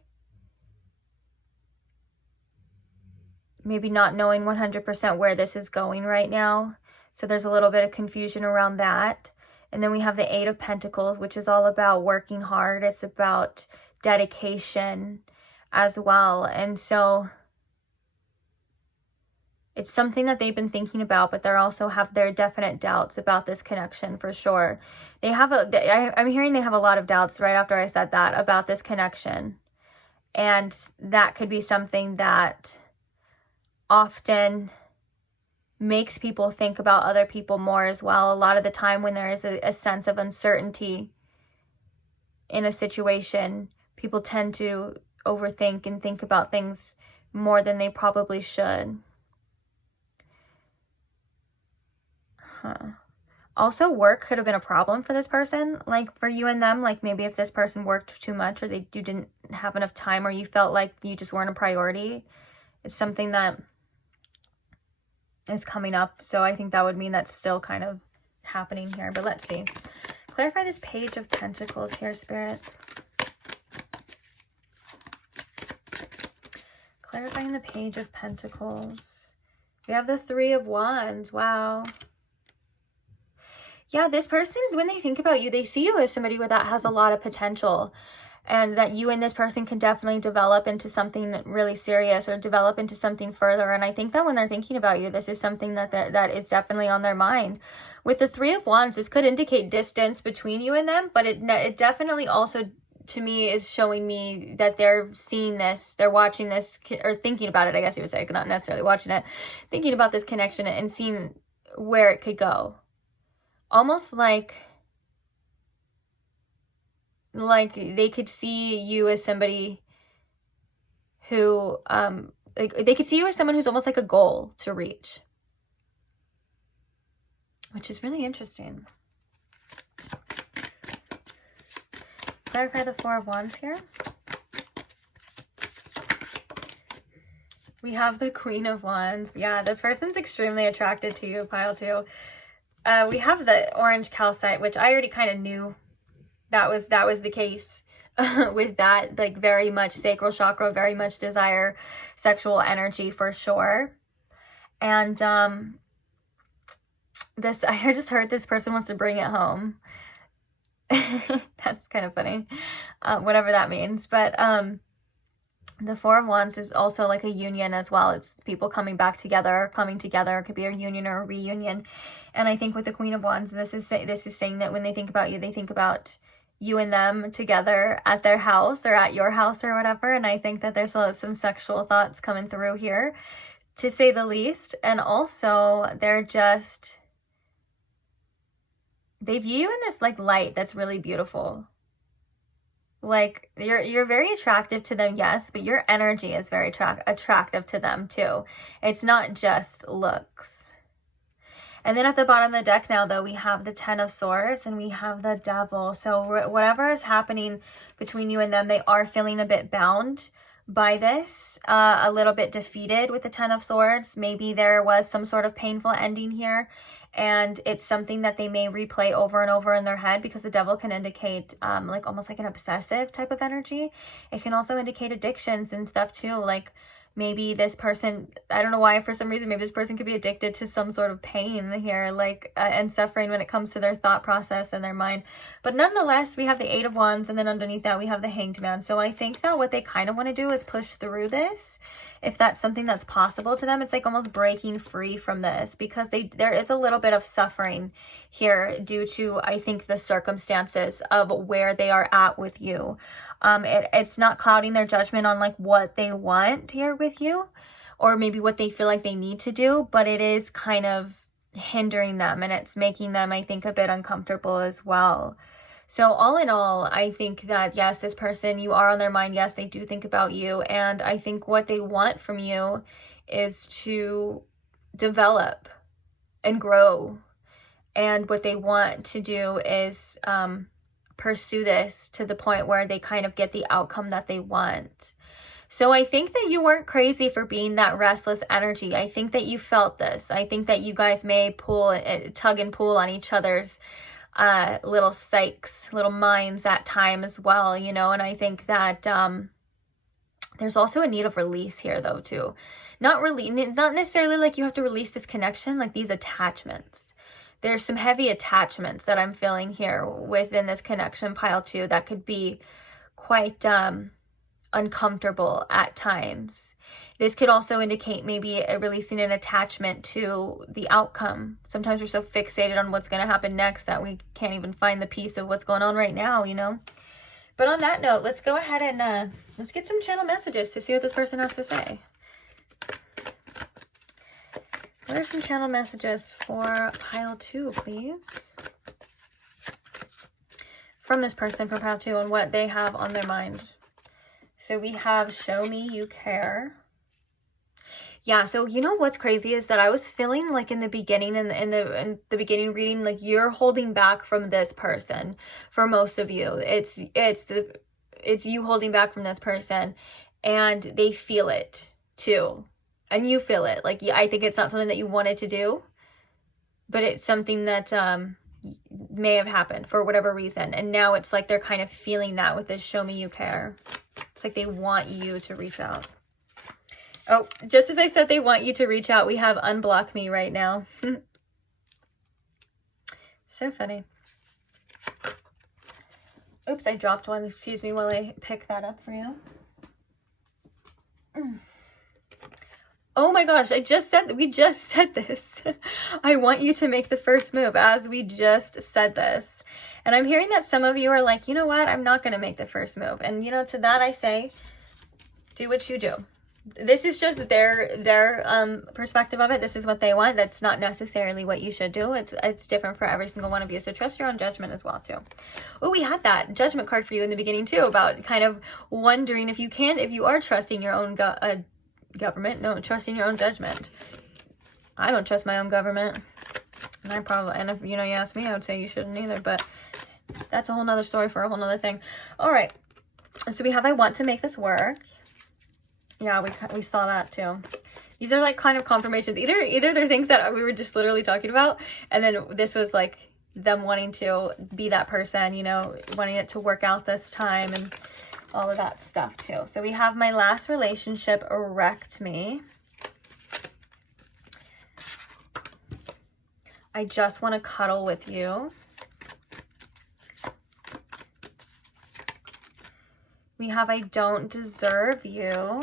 Maybe not knowing 100% where this is going right now. So there's a little bit of confusion around that. And then we have the 8 of Pentacles, which is all about working hard. It's about dedication as well. And so it's something that they've been thinking about, but they also have their definite doubts about this connection for sure. They have I'm hearing they have a lot of doubts right after I said that about this connection. And that could be something that often makes people think about other people more as well. A lot of the time when there is a sense of uncertainty in a situation, people tend to overthink and think about things more than they probably should. Also, work could have been a problem for this person, like for you and them. Like maybe if this person worked too much, or you didn't have enough time, or you felt like you just weren't a priority. It's something that is coming up. So I think that would mean that's still kind of happening here. But let's see. Clarify this Page of Pentacles here, Spirit. Clarifying the Page of Pentacles. We have the 3 of Wands. Wow. Yeah, this person, when they think about you, they see you as somebody that has a lot of potential. and that you and this person can definitely develop into something really serious or develop into something further. And I think that when they're thinking about you, this is something that is definitely on their mind. With the Three of Wands, this could indicate distance between you and them, but it definitely also, to me, is showing me that they're seeing this, they're watching this, or thinking about it, I guess you would say, not necessarily watching it, thinking about this connection and seeing where it could go. Almost like they could see you as somebody who, they could see you as someone who's almost like a goal to reach, which is really interesting. Clarify the Four of Wands here. We have the Queen of Wands. Yeah, this person's extremely attracted to you, pile 2. We have the orange calcite, which I already kind of knew that was the case with that, like very much sacral chakra, very much desire, sexual energy for sure. And this, I just heard this person wants to bring it home. That's kind of funny, whatever that means. But the Four of Wands is also like a union as well. It's people coming back together, coming together. It could be a union or a reunion. And I think with the Queen of Wands, this is saying that when they think about you, they think about you and them together at their house or at your house or whatever. And I think that there's some sexual thoughts coming through here, to say the least. And also they view you in this like light that's really beautiful. Like you're very attractive to them, yes, but your energy is very attractive to them too. It's not just looks. And then at the bottom of the deck now, though, we have the Ten of Swords and we have the Devil. So whatever is happening between you and them, they are feeling a bit bound by this, a little bit defeated with the Ten of Swords. Maybe there was some sort of painful ending here, and it's something that they may replay over and over in their head, because the Devil can indicate like almost like an obsessive type of energy. It can also indicate addictions and stuff too, like maybe this person, I don't know why, for some reason, maybe this person could be addicted to some sort of pain here, like, and suffering when it comes to their thought process and their mind. But nonetheless, we have the Eight of Wands, and then underneath that, we have the Hanged Man. So I think that what they kind of want to do is push through this. If that's something that's possible to them, it's like almost breaking free from this, because there is a little bit of suffering here due to, I think, the circumstances of where they are at with you. It's not clouding their judgment on like what they want here with you, or maybe what they feel like they need to do, but it is kind of hindering them, and it's making them, I think, a bit uncomfortable as well. So all in all, I think that, yes, this person, you are on their mind. Yes, they do think about you. And I think what they want from you is to develop and grow. And what they want to do is pursue this to the point where they kind of get the outcome that they want. So I think that you weren't crazy for being that restless energy. I think that you felt this. I think that you guys may tug and pull on each other's little psyches, little minds at time as well, you know. And I think that there's also a need of release here though too. Not necessarily like you have to release this connection, like these attachments. There's some heavy attachments that I'm feeling here within this connection, pile 2, that could be quite uncomfortable at times. This could also indicate maybe releasing an attachment to the outcome. Sometimes we're so fixated on what's going to happen next that we can't even find the peace of what's going on right now, you know. But on that note, let's go ahead and let's get some channel messages to see what this person has to say. What are some channel messages for pile 2, please? From this person for pile 2 and what they have on their mind. So we have show me you care. Yeah, so you know what's crazy is that I was feeling like in the beginning, in the beginning reading, like you're holding back from this person. For most of you, it's you holding back from this person, and they feel it too, and you feel it. Like, I think it's not something that you wanted to do, but it's something that may have happened for whatever reason, and now it's like they're kind of feeling that with this show me you care. It's like they want you to reach out. Oh, just as I said they want you to reach out, we have unblock me right now. So funny. Oops, I dropped one. Excuse me while I pick that up for you. Oh my gosh, we just said this. I want you to make the first move, as we just said this. And I'm hearing that some of you are like, you know what, I'm not going to make the first move. And you know, to that I say, do what you do. This is just their perspective of it. This is what they want. That's not necessarily what you should do. It's different for every single one of you. So trust your own judgment as well too. Oh, we had that judgment card for you in the beginning too, about kind of wondering if you are trusting your own government. No, trusting your own judgment. I don't trust my own government. And if you ask me, I would say you shouldn't either, but that's a whole nother story for a whole nother thing. All right. So we have, I want to make this work. Yeah, we saw that too. These are like kind of confirmations. Either they're things that we were just literally talking about, and then this was like them wanting to be that person, wanting it to work out this time and all of that stuff too. So we have, my last relationship wrecked me. I just want to cuddle with you. We have, I don't deserve you.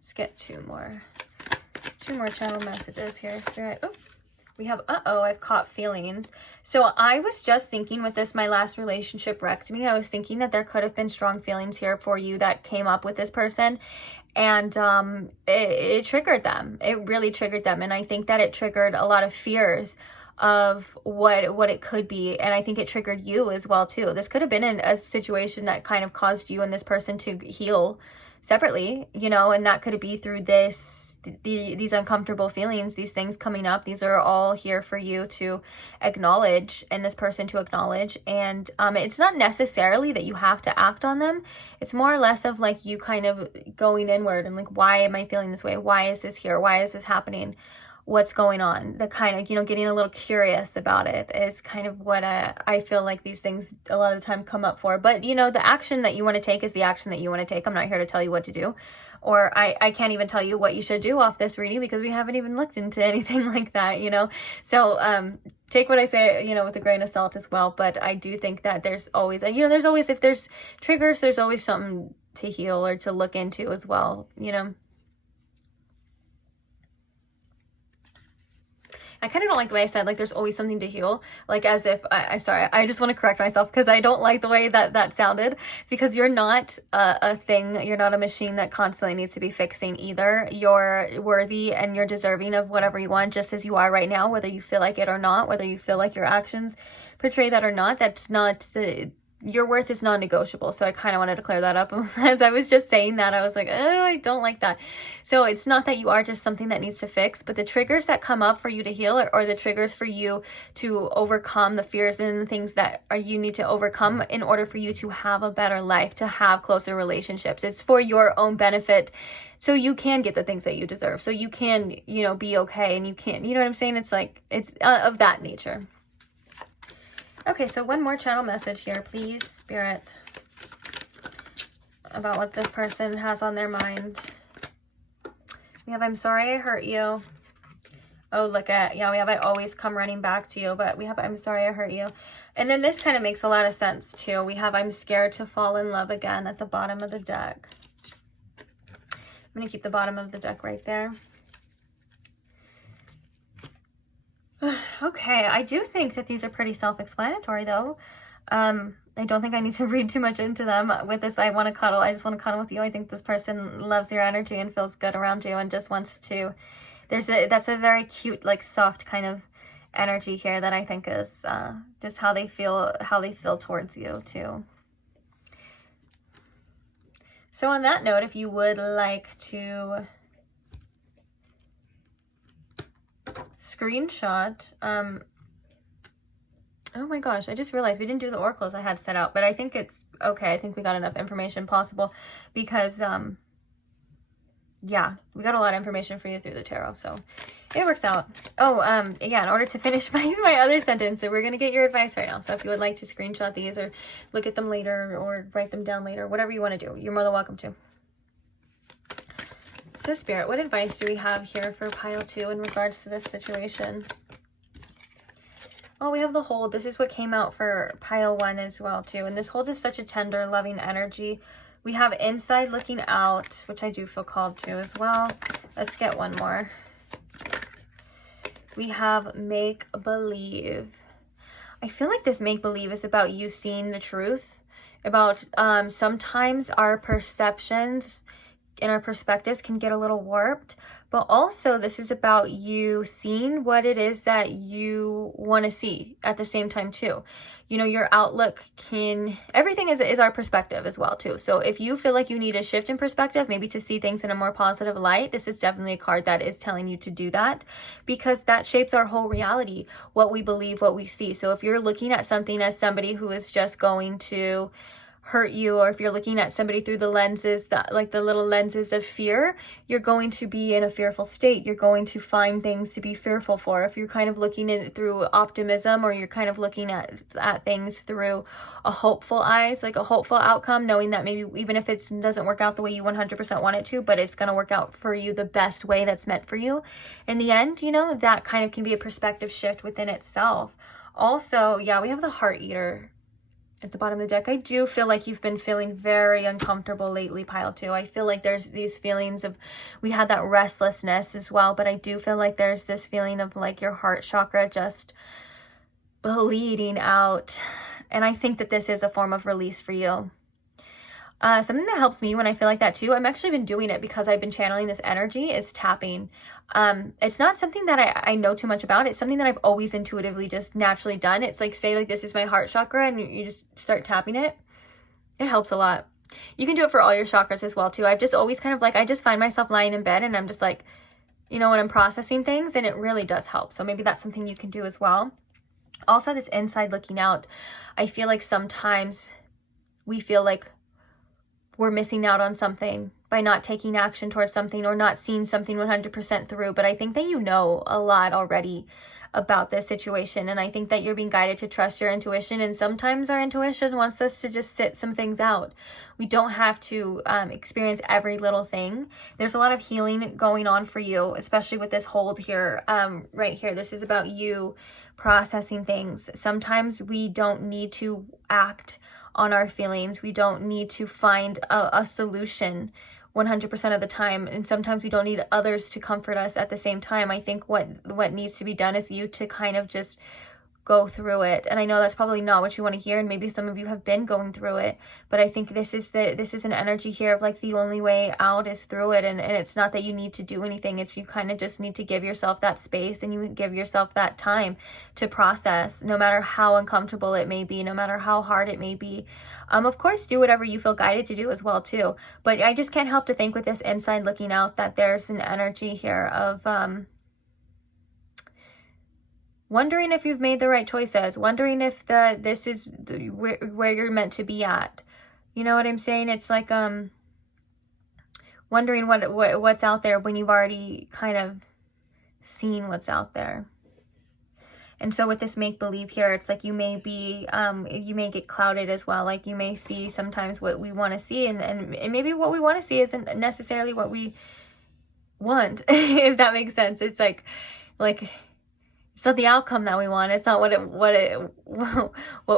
Let's get two more channel messages here, Spirit. Oh, we have, I've caught feelings. So I was just thinking with this, my last relationship wrecked me. I was thinking that there could have been strong feelings here for you that came up with this person. And it triggered them. It really triggered them. And I think that it triggered a lot of fears of what it could be. And I think it triggered you as well too. This could have been a situation that kind of caused you and this person to heal separately, and that could be through these uncomfortable feelings, these things coming up. These are all here for you to acknowledge, and this person to acknowledge. And it's not necessarily that you have to act on them. It's more or less of like you kind of going inward and like, why am I feeling this way? Why is this here? Why is this happening? What's going on? The kind of, getting a little curious about it is kind of what I feel like these things a lot of the time come up for. But, the action that you want to take is the action that you want to take. I'm not here to tell you what to do, or I can't even tell you what you should do off this reading because we haven't even looked into anything like that, So, take what I say, with a grain of salt as well. But I do think that there's always, if there's triggers, there's always something to heal or to look into as well, I kind of don't like the way I said, like, there's always something to heal. Like, as if, I'm sorry, I just want to correct myself because I don't like the way that sounded. Because you're not a thing, you're not a machine that constantly needs to be fixing either. You're worthy and you're deserving of whatever you want, just as you are right now, whether you feel like it or not, whether you feel like your actions portray that or not. That's not your worth is non-negotiable. So I kind of wanted to clear that up. As I was just saying that, I was like, oh, I don't like that. So it's not that you are just something that needs to fix, but the triggers that come up for you to heal or the triggers for you to overcome the fears and the things that you need to overcome in order for you to have a better life, to have closer relationships. It's for your own benefit. So you can get the things that you deserve. So you can, be okay, and you can, you know what I'm saying? It's like, it's of that nature. Okay, so one more channel message here, please, Spirit, about what this person has on their mind. We have, I'm sorry I hurt you. Oh, look at, we have, I always come running back to you, but we have, I'm sorry I hurt you. And then this kind of makes a lot of sense too. We have, I'm scared to fall in love again at the bottom of the deck. I'm going to keep the bottom of the deck right there. Okay, I do think that these are pretty self-explanatory though. I don't think I need to read too much into them. With this, I want to cuddle. I just want to cuddle with you. I think this person loves your energy and feels good around you and just wants to, that's a very cute, like soft kind of energy here that I think is just how they feel towards you too. So on that note, if you would like to screenshot, oh my gosh, I just realized we didn't do the oracles I had set out, but I think it's okay. I think we got enough information possible because yeah, we got a lot of information for you through the tarot, so it works out. Oh, yeah, in order to finish my other sentence, so we're gonna get your advice right now. So if you would like to screenshot these or look at them later or write them down later, whatever you want to do, you're more than welcome to. So Spirit, what advice do we have here for pile 2 in regards to this situation? Oh, we have the hold. This is what came out for pile 1 as well too. And this hold is such a tender, loving energy. We have inside looking out, which I do feel called to as well. Let's get one more. We have make believe. I feel like this make believe is about you seeing the truth, about sometimes our perceptions and our perspectives can get a little warped, but also this is about you seeing what it is that you want to see at the same time too. You know, your outlook everything is our perspective as well too. So if you feel like you need a shift in perspective, maybe to see things in a more positive light, this is definitely a card that is telling you to do that, because that shapes our whole reality, what we believe, what we see. So if you're looking at something as somebody who is just going to hurt you, or if you're looking at somebody through the lenses that, like the little lenses of fear, you're going to be in a fearful state. You're going to find things to be fearful for. If you're kind of looking at it through optimism, or you're kind of looking at things through a hopeful eyes, like a hopeful outcome, knowing that maybe even if it doesn't work out the way you 100% want it to, but it's going to work out for you the best way that's meant for you in the end, you know, that kind of can be a perspective shift within itself. Also, yeah, we have the heart eater at the bottom of the deck. I do feel like you've been feeling very uncomfortable lately, pile 2. I feel like there's these feelings of, we had that restlessness as well, but I do feel like there's this feeling of like your heart chakra just bleeding out. And I think that this is a form of release for you. Something that helps me when I feel like that too, I'm actually been doing it because I've been channeling this energy, is tapping. It's not something that I know too much about. It's something that I've always intuitively just naturally done. It's like, say like this is my heart chakra, and you just start tapping it. It helps a lot. You can do it for all your chakras as well too. I've just always kind of like, I just find myself lying in bed and I'm just like, you know, when I'm processing things, and it really does help. So maybe that's something you can do as well. Also, this inside looking out. I feel like sometimes we feel like we're missing out on something by not taking action towards something, or not seeing something 100% through. But I think that you know a lot already about this situation, and I think that you're being guided to trust your intuition. And sometimes our intuition wants us to just sit some things out. We don't have to experience every little thing. There's a lot of healing going on for you, especially with this hold here, right here. This is about you processing things. Sometimes we don't need to act on our feelings. We don't need to find a solution 100% of the time, and sometimes we don't need others to comfort us at the same time. I think what needs to be done is you to kind of just go through it. And I know that's probably not what you want to hear, and maybe some of you have been going through it, but I think this is an energy here of like the only way out is through it. And it's not that you need to do anything. It's you kind of just need to give yourself that space, and you give yourself that time to process, no matter how uncomfortable it may be, no matter how hard it may be. Of course, do whatever you feel guided to do as well too. But I just can't help to think with this inside looking out that there's an energy here of wondering if you've made the right choices, wondering if this is where you're meant to be at. You know what I'm saying? It's like wondering what's out there when you've already kind of seen what's out there. And so with this make-believe here, it's like you may be, you may get clouded as well. Like you may see sometimes what we want to see, and maybe what we want to see isn't necessarily what we want, if that makes sense. It's like it's not the outcome that we want. It's not what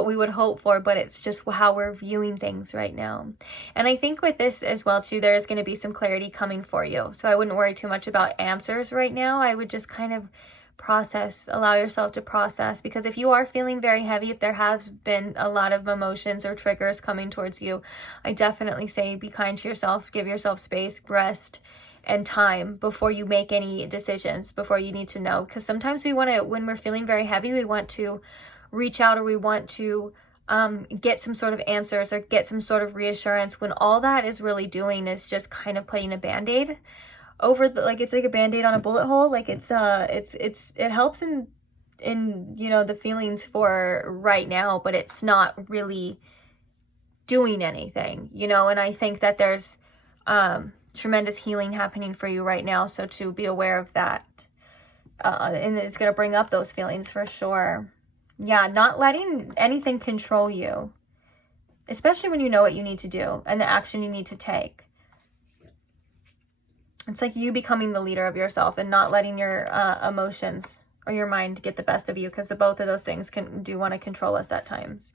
we would hope for, but it's just how we're viewing things right now. And I think with this as well too, there is going to be some clarity coming for you. So I wouldn't worry too much about answers right now. I would just kind of process, allow yourself to process, because if you are feeling very heavy, if there have been a lot of emotions or triggers coming towards you, I definitely say be kind to yourself, give yourself space, rest, and time before you make any decisions, before you need to know. Because sometimes we want to, when we're feeling very heavy, we want to reach out, or we want to get some sort of answers or get some sort of reassurance, when all that is really doing is just kind of putting a band-aid over the, like it's like a band-aid on a bullet hole. Like it helps in you know, the feelings for right now, but it's not really doing anything, you know. And I think that there's tremendous healing happening for you right now, so to be aware of that, and it's going to bring up those feelings for sure. Yeah, not letting anything control you, especially when you know what you need to do and the action you need to take. It's like you becoming the leader of yourself and not letting your emotions or your mind get the best of you, because both of those things do want to control us at times.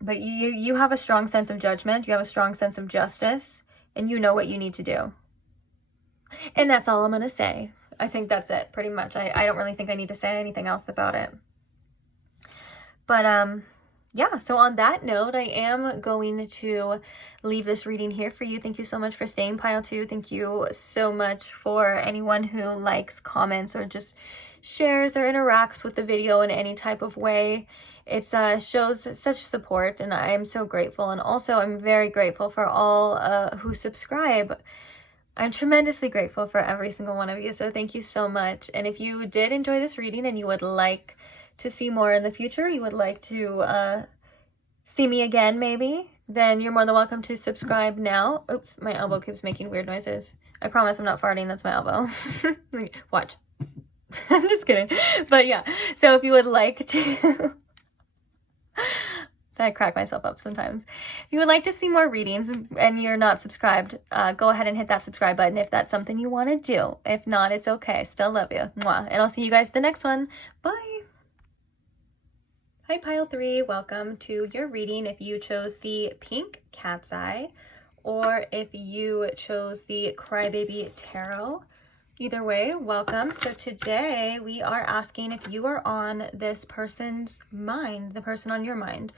But you have a strong sense of judgment, you have a strong sense of justice, and you know what you need to do. And that's all I'm going to say. I think that's it, pretty much. I don't really think I need to say anything else about it. But, yeah, so on that note, I am going to leave this reading here for you. Thank you so much for staying, Pile 2. Thank you so much for anyone who likes, comments, or just shares or interacts with the video in any type of way. It shows such support, and I am so grateful. And also, I'm very grateful for all who subscribe. I'm tremendously grateful for every single one of you, so thank you so much. And if you did enjoy this reading and you would like to see more in the future, you would like to see me again maybe, then you're more than welcome to subscribe now. Oops, my elbow keeps making weird noises. I promise I'm not farting, that's my elbow. Watch. I'm just kidding. But yeah, so if you would like to... I crack myself up sometimes. If you would like to see more readings and you're not subscribed, go ahead and hit that subscribe button if that's something you want to do. If not, it's okay. Still love you. Mwah. And I'll see you guys the next one. Bye. Hi, Pile 3. Welcome to your reading if you chose the pink cat's eye or if you chose the Crybaby Tarot. Either way, welcome. So today we are asking if you are on this person's mind, the person on your mind.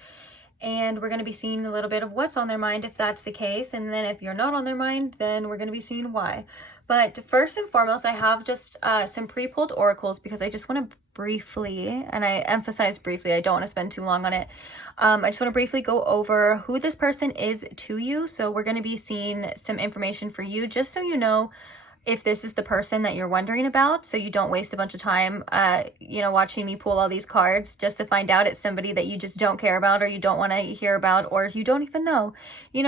And we're going to be seeing a little bit of what's on their mind if that's the case. And then if you're not on their mind, then we're going to be seeing why. But first and foremost, I have just some pre-pulled oracles because I just want to briefly, and I emphasize briefly, I don't want to spend too long on it. I just want to briefly go over who this person is to you. So we're going to be seeing some information for you just so you know if this is the person that you're wondering about, so you don't waste a bunch of time, watching me pull all these cards just to find out it's somebody that you just don't care about or you don't want to hear about or you don't even know.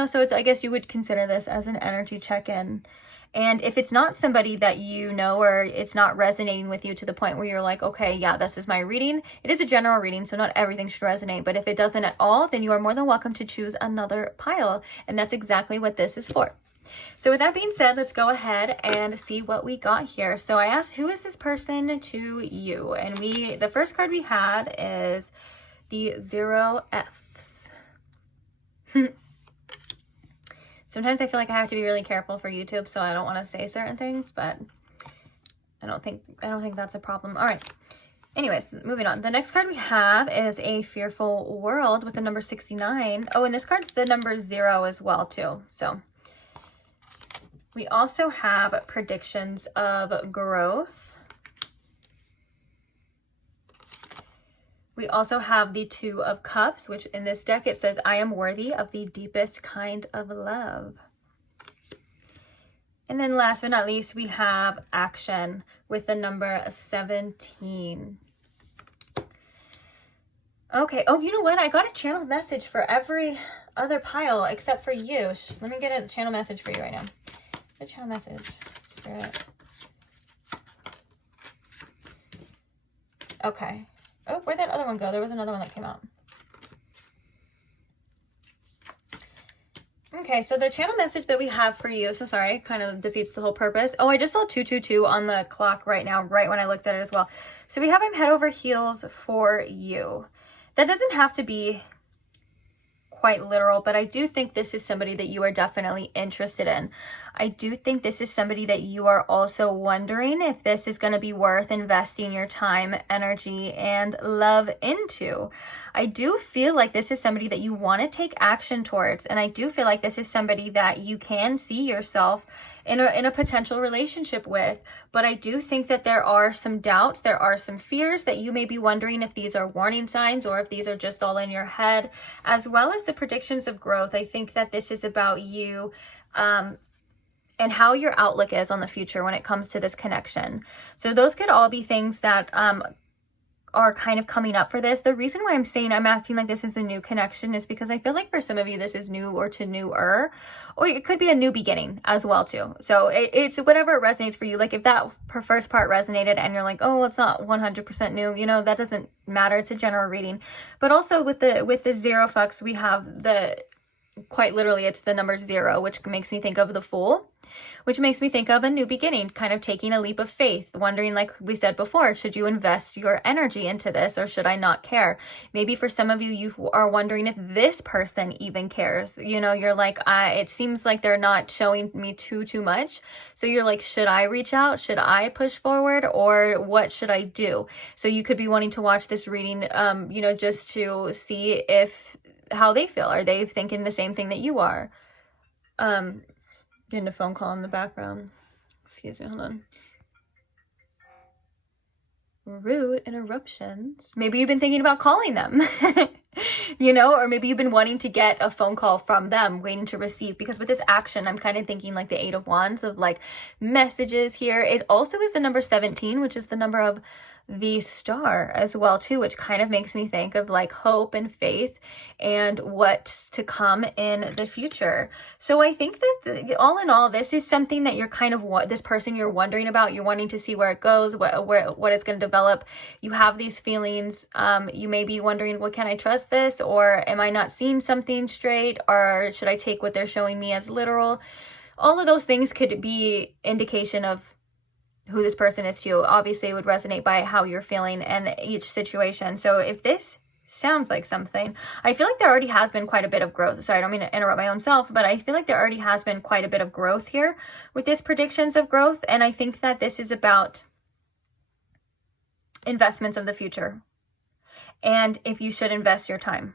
So I guess you would consider this as an energy check-in. And if it's not somebody that you know or it's not resonating with you to the point where you're like, okay, yeah, this is my reading. It is a general reading, so not everything should resonate. But if it doesn't at all, then you are more than welcome to choose another pile. And that's exactly what this is for. So with that being said, let's go ahead and see what we got here. So I asked, who is this person to you? And the first card we had is the 0 Fs. Sometimes I feel like I have to be really careful for YouTube, so I don't want to say certain things, but I don't think that's a problem. All right. Anyways, moving on. The next card we have is a fearful world with the number 69. Oh, and this card's the number 0 as well, too. So we also have predictions of growth. We also have the 2 of Cups, which in this deck it says, I am worthy of the deepest kind of love. And then last but not least, we have action with the number 17. Okay. Oh, you know what? I got a channel message for every other pile except for you. Let me get a channel message for you right now. A channel message. Spirit. Okay. Oh, where'd that other one go? There was another one that came out. Okay, so the channel message that we have for you, so sorry, kind of defeats the whole purpose. Oh, I just saw 222 on the clock right now, right when I looked at it as well. So we have him head over heels for you. That doesn't have to be quite literal, but I do think this is somebody that you are definitely interested in. I do think this is somebody that you are also wondering if this is going to be worth investing your time, energy, and love into. I do feel like this is somebody that you want to take action towards, and I do feel like this is somebody that you can see yourself in a potential relationship with. But I do think that there are some doubts, there are some fears that you may be wondering if these are warning signs or if these are just all in your head, as well as the predictions of growth. I think that this is about you and how your outlook is on the future when it comes to this connection. So those could all be things that are kind of coming up for this. The reason why I'm saying I'm acting like this is a new connection is because I feel like for some of you this is new or to newer, or it could be a new beginning as well too. So it's whatever resonates for you. Like if that first part resonated and you're like, oh, it's not 100% new, that doesn't matter. It's a general reading. But also with the 0 fucks, we have the quite literally, it's the number 0, which makes me think of the Fool, which makes me think of a new beginning, kind of taking a leap of faith, wondering, like we said before, should you invest your energy into this or should I not care? Maybe for some of you, you are wondering if this person even cares. You know, you're like, it seems like they're not showing me too much. So you're like, should I reach out? Should I push forward, or what should I do? So you could be wanting to watch this reading, you know, just to see how they feel. Are they thinking the same thing that you are? Getting a phone call in the background. Excuse me, hold on. Rude interruptions. Maybe you've been thinking about calling them, you know, or maybe you've been wanting to get a phone call from them, waiting to receive, because with this action, I'm kind of thinking like the 8 of Wands of like messages here. It also is the number 17, which is the number of the star as well too, which kind of makes me think of like hope and faith and what's to come in the future. So I think that all in all, this is something that you're kind of this person you're wondering about. You're wanting to see where it goes, what it's going to develop. You have these feelings. You may be wondering, well, can I trust this, or am I not seeing something straight, or should I take what they're showing me as literal? All of those things could be indication of who this person is to you. Obviously, it would resonate by how you're feeling and each situation. So if this sounds like something, I feel like there already has been quite a bit of growth. Sorry, I don't mean to interrupt my own self, but I feel like there already has been quite a bit of growth here with this predictions of growth. And I think that this is about investments of the future. And if you should invest your time,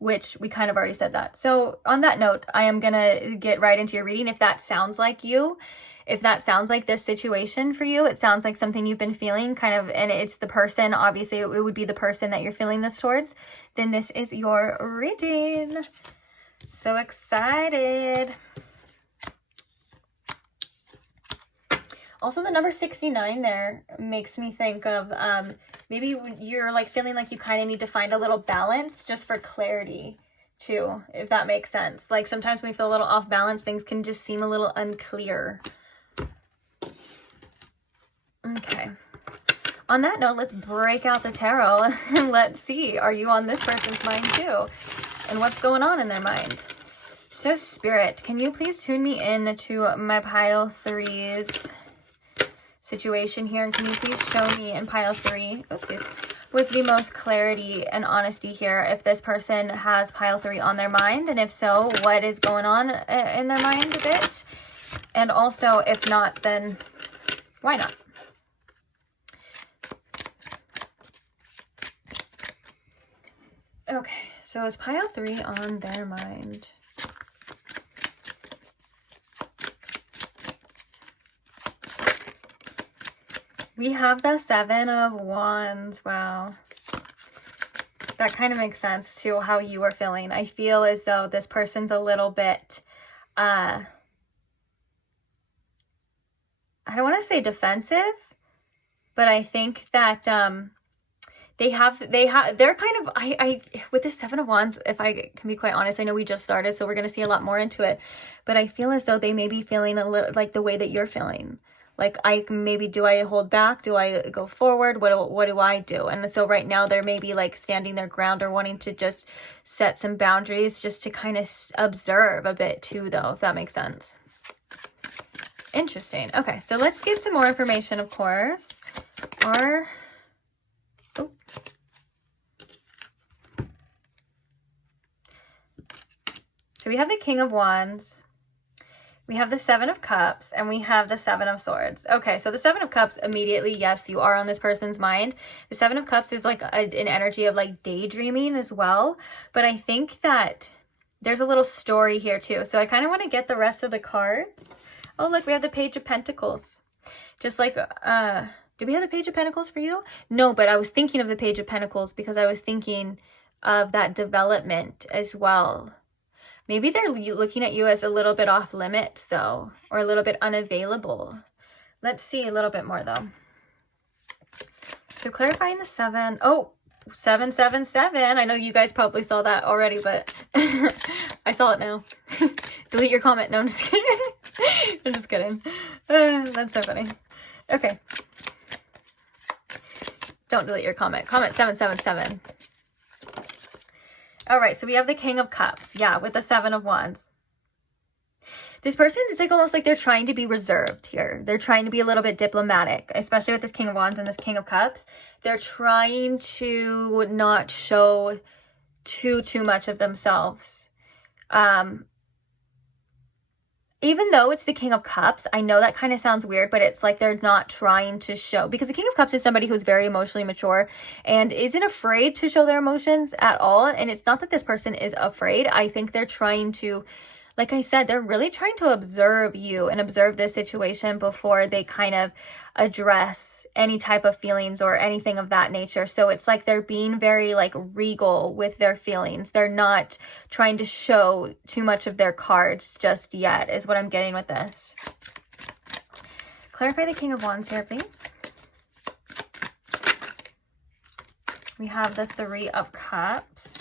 which we kind of already said that. So on that note, I am going to get right into your reading. If that sounds like you, if that sounds like this situation for you, it sounds like something you've been feeling kind of, and it's the person, obviously it would be the person that you're feeling this towards, then this is your reading. So excited. Also, the number 69 there makes me think of maybe you're like feeling like you kind of need to find a little balance just for clarity too, if that makes sense. Like sometimes when we feel a little off balance, things can just seem a little unclear. Okay. On that note, let's break out the tarot and let's see, are you on this person's mind too? And what's going on in their mind? So Spirit, can you please tune me in to my pile 3's situation here? And can you please show me in pile 3, oopsies, with the most clarity and honesty here, if this person has pile 3 on their mind? And if so, what is going on in their mind a bit? And also, if not, then why not? Okay, so is pile 3 on their mind? We have the 7 of Wands. Wow. That kind of makes sense to how you are feeling. I feel as though this person's a little bit, I don't want to say defensive, but I think that, they're kind of, with this 7 of Wands, if I can be quite honest, I know we just started, so we're going to see a lot more into it, but I feel as though they may be feeling a little like the way that you're feeling. Like, do I hold back? Do I go forward? What do I do? And so right now they're maybe like standing their ground or wanting to just set some boundaries just to kind of observe a bit too, though, if that makes sense. Interesting. Okay, so let's get some more information, of course. So we have the King of Wands, we have the 7 of Cups, and we have the 7 of Swords. Okay, so the 7 of Cups, immediately, yes, you are on this person's mind. The 7 of Cups is like an energy of like daydreaming as well. But I think that there's a little story here too. So I kind of want to get the rest of the cards. Oh, look, we have the Page of Pentacles. Just like, do we have the Page of Pentacles for you? No, but I was thinking of the Page of Pentacles because I was thinking of that development as well. Maybe they're looking at you as a little bit off limits, though, or a little bit unavailable. Let's see a little bit more, though. So clarifying the 7. Oh, 777. I know you guys probably saw that already, but I saw it now. Delete your comment. No, I'm just kidding. I'm just kidding. That's so funny. Okay. Don't delete your comment. Comment 777. All right, so we have the King of Cups. Yeah, with the Seven of Wands. This person is like almost like they're trying to be reserved here. They're trying to be a little bit diplomatic, especially with this King of Wands and this King of Cups. They're trying to not show too much of themselves. Even though it's the King of Cups, I know that kind of sounds weird, but it's like they're not trying to show, because the King of Cups is somebody who's very emotionally mature and isn't afraid to show their emotions at all. And it's not that this person is afraid. I think they're trying to, like I said, they're really trying to observe you and observe this situation before they kind of address any type of feelings or anything of that nature. So it's like they're being very like regal with their feelings. They're not trying to show too much of their cards just yet, is what I'm getting with this. Clarify the King of Wands here, please. We have the Three of Cups.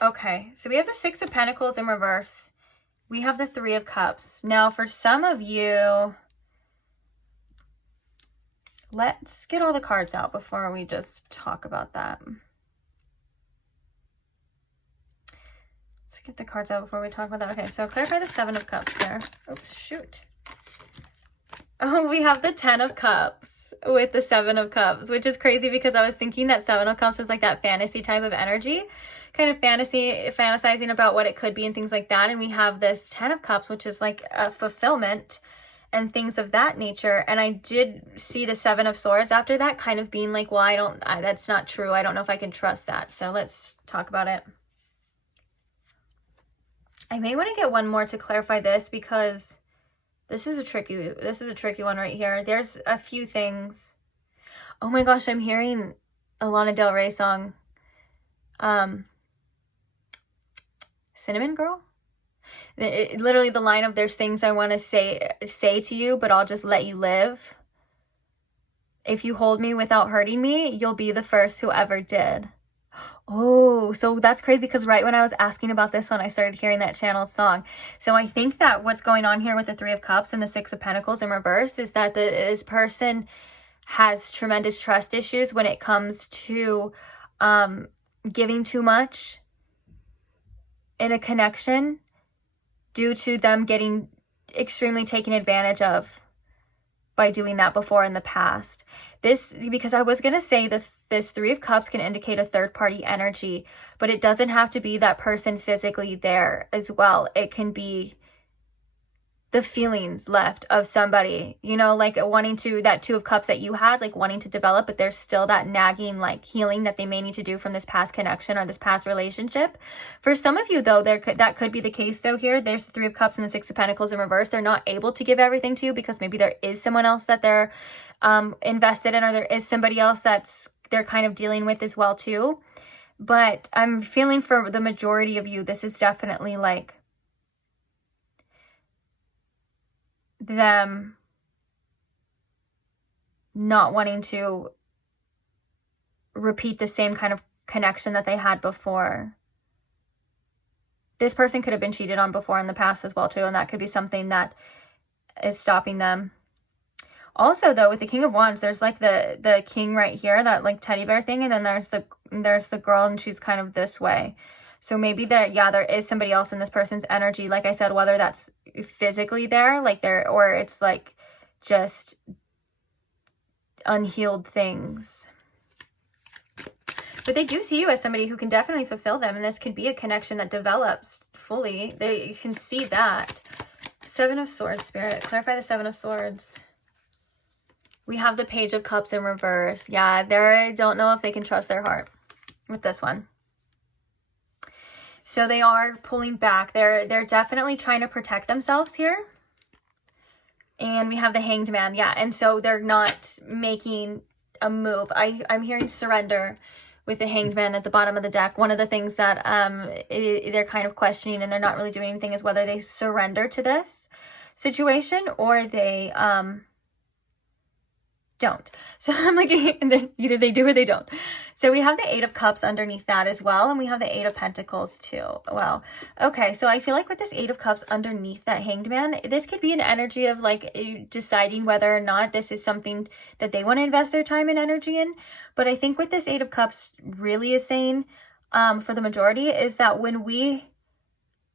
Okay, so we have the Six of Pentacles in reverse. We have the Three of Cups. Now, for some of you, let's get all the cards out before we just talk about that. Let's get the cards out before we talk about that. Okay, so clarify the Seven of Cups there. Oops, shoot. Oh, we have the Ten of Cups with the Seven of Cups, which is crazy because I was thinking that Seven of Cups is like that fantasy type of energy, kind of fantasizing about what it could be and things like that. And we have this Ten of Cups, which is like a fulfillment and things of that nature. And I did see the Seven of Swords after that, kind of being like, well, that's not true. I don't know if I can trust that. So let's talk about it. I may want to get one more to clarify this, because this is a tricky one right here. There's a few things. Oh my gosh, I'm hearing a Lana Del Rey song. Cinnamon Girl? Literally the line of, there's things I want to say to you, but I'll just let you live. If you hold me without hurting me, you'll be the first who ever did. Oh, so that's crazy, because right when I was asking about this one, I started hearing that channeled song. So I think that what's going on here with the Three of Cups and the Six of Pentacles in reverse is that this person has tremendous trust issues when it comes to giving too much in a connection, due to them getting extremely taken advantage of by doing that before in the past. This, because I was going to say that this Three of Cups can indicate a third party energy, but it doesn't have to be that person physically there as well. It can be the feelings left of somebody, you know, like wanting to, that Two of Cups that you had, like wanting to develop, but there's still that nagging like healing that they may need to do from this past connection or this past relationship. For some of you though, that could be the case though here. There's the Three of Cups and the Six of Pentacles in reverse. They're not able to give everything to you because maybe there is someone else that they're invested in, or there is somebody else they're kind of dealing with as well too. But I'm feeling for the majority of you, this is definitely like them not wanting to repeat the same kind of connection that they had before. This person could have been cheated on before in the past as well too, and that could be something that is stopping them. Also though, with the King of Wands, there's like the king right here, that like teddy bear thing, and then there's the girl, and she's kind of this way. So maybe that, yeah, there is somebody else in this person's energy, like I said, whether that's physically there, like there, or it's like just unhealed things. But they do see you as somebody who can definitely fulfill them, and this could be a connection that develops fully. You can see that. Seven of Swords, Spirit. Clarify the Seven of Swords. We have the Page of Cups in reverse. Yeah, I don't know if they can trust their heart with this one. So they are pulling back. They're definitely trying to protect themselves here. And we have the Hanged Man. Yeah, and so they're not making a move. I'm hearing surrender with the Hanged Man at the bottom of the deck. One of the things that they're kind of questioning, and they're not really doing anything, is whether they surrender to this situation or they don't. So I'm like, and then either they do or they don't. So we have the Eight of Cups underneath that as well. And we have the Eight of Pentacles too. Wow. Okay. So I feel like with this Eight of Cups underneath that Hanged Man, this could be an energy of like deciding whether or not this is something that they want to invest their time and energy in. But I think what this Eight of Cups really is saying for the majority is that when we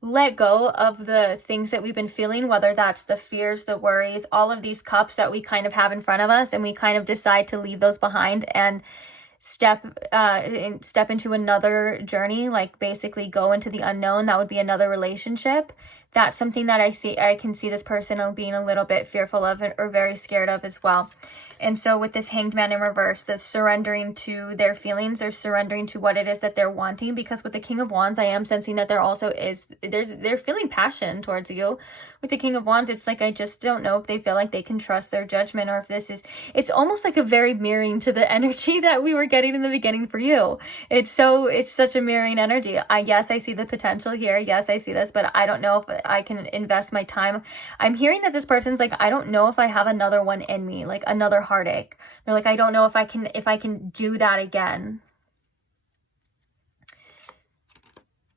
let go of the things that we've been feeling, whether that's the fears, the worries, all of these cups that we kind of have in front of us, and we kind of decide to leave those behind and step into another journey, like basically go into the unknown. That would be another relationship. That's something that I can see this person being a little bit fearful of or very scared of as well. And so with this Hanged Man in reverse, that's surrendering to their feelings or surrendering to what it is that they're wanting. Because with the King of Wands, I am sensing that there also is, they're feeling passion towards you. With the King of Wands, it's like, I just don't know if they feel like they can trust their judgment, or if this is, it's almost like a very mirroring to the energy that we were getting in the beginning for you. It's such a mirroring energy. Yes, I see the potential here. Yes, I see this, but I don't know if I can invest my time. I'm hearing that this person's like, I don't know if I have another one in me, like another heartache. They're like, I don't know if I can do that again.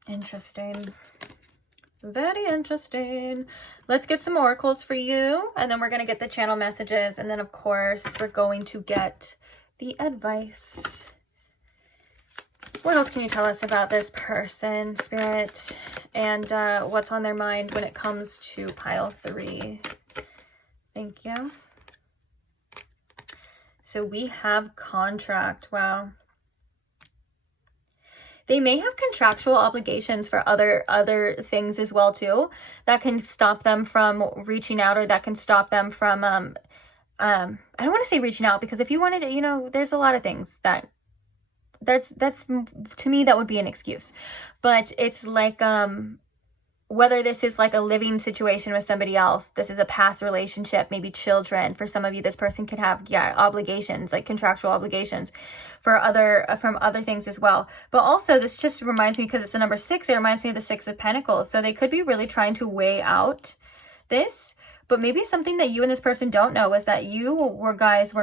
Interesting. Very interesting. Let's get some oracles for you, and then we're going to get the channel messages, and then of course we're going to get the advice. What else can you tell us about this person, Spirit, and what's on their mind when it comes to pile 3? Thank you. So we have contract. Wow. They may have contractual obligations for other things as well too, that can stop them from reaching out, or that can stop them from I don't want to say reaching out, because if you wanted to, you know, there's a lot of things that's to me that would be an excuse. But it's like whether this is like a living situation with somebody else, this is a past relationship, maybe children. For some of you, this person could have, obligations, like contractual obligations from other things as well. But also this just reminds me, because it's the number 6, it reminds me of the 6 of Pentacles. So they could be really trying to weigh out this. But maybe something that you and this person don't know is that you were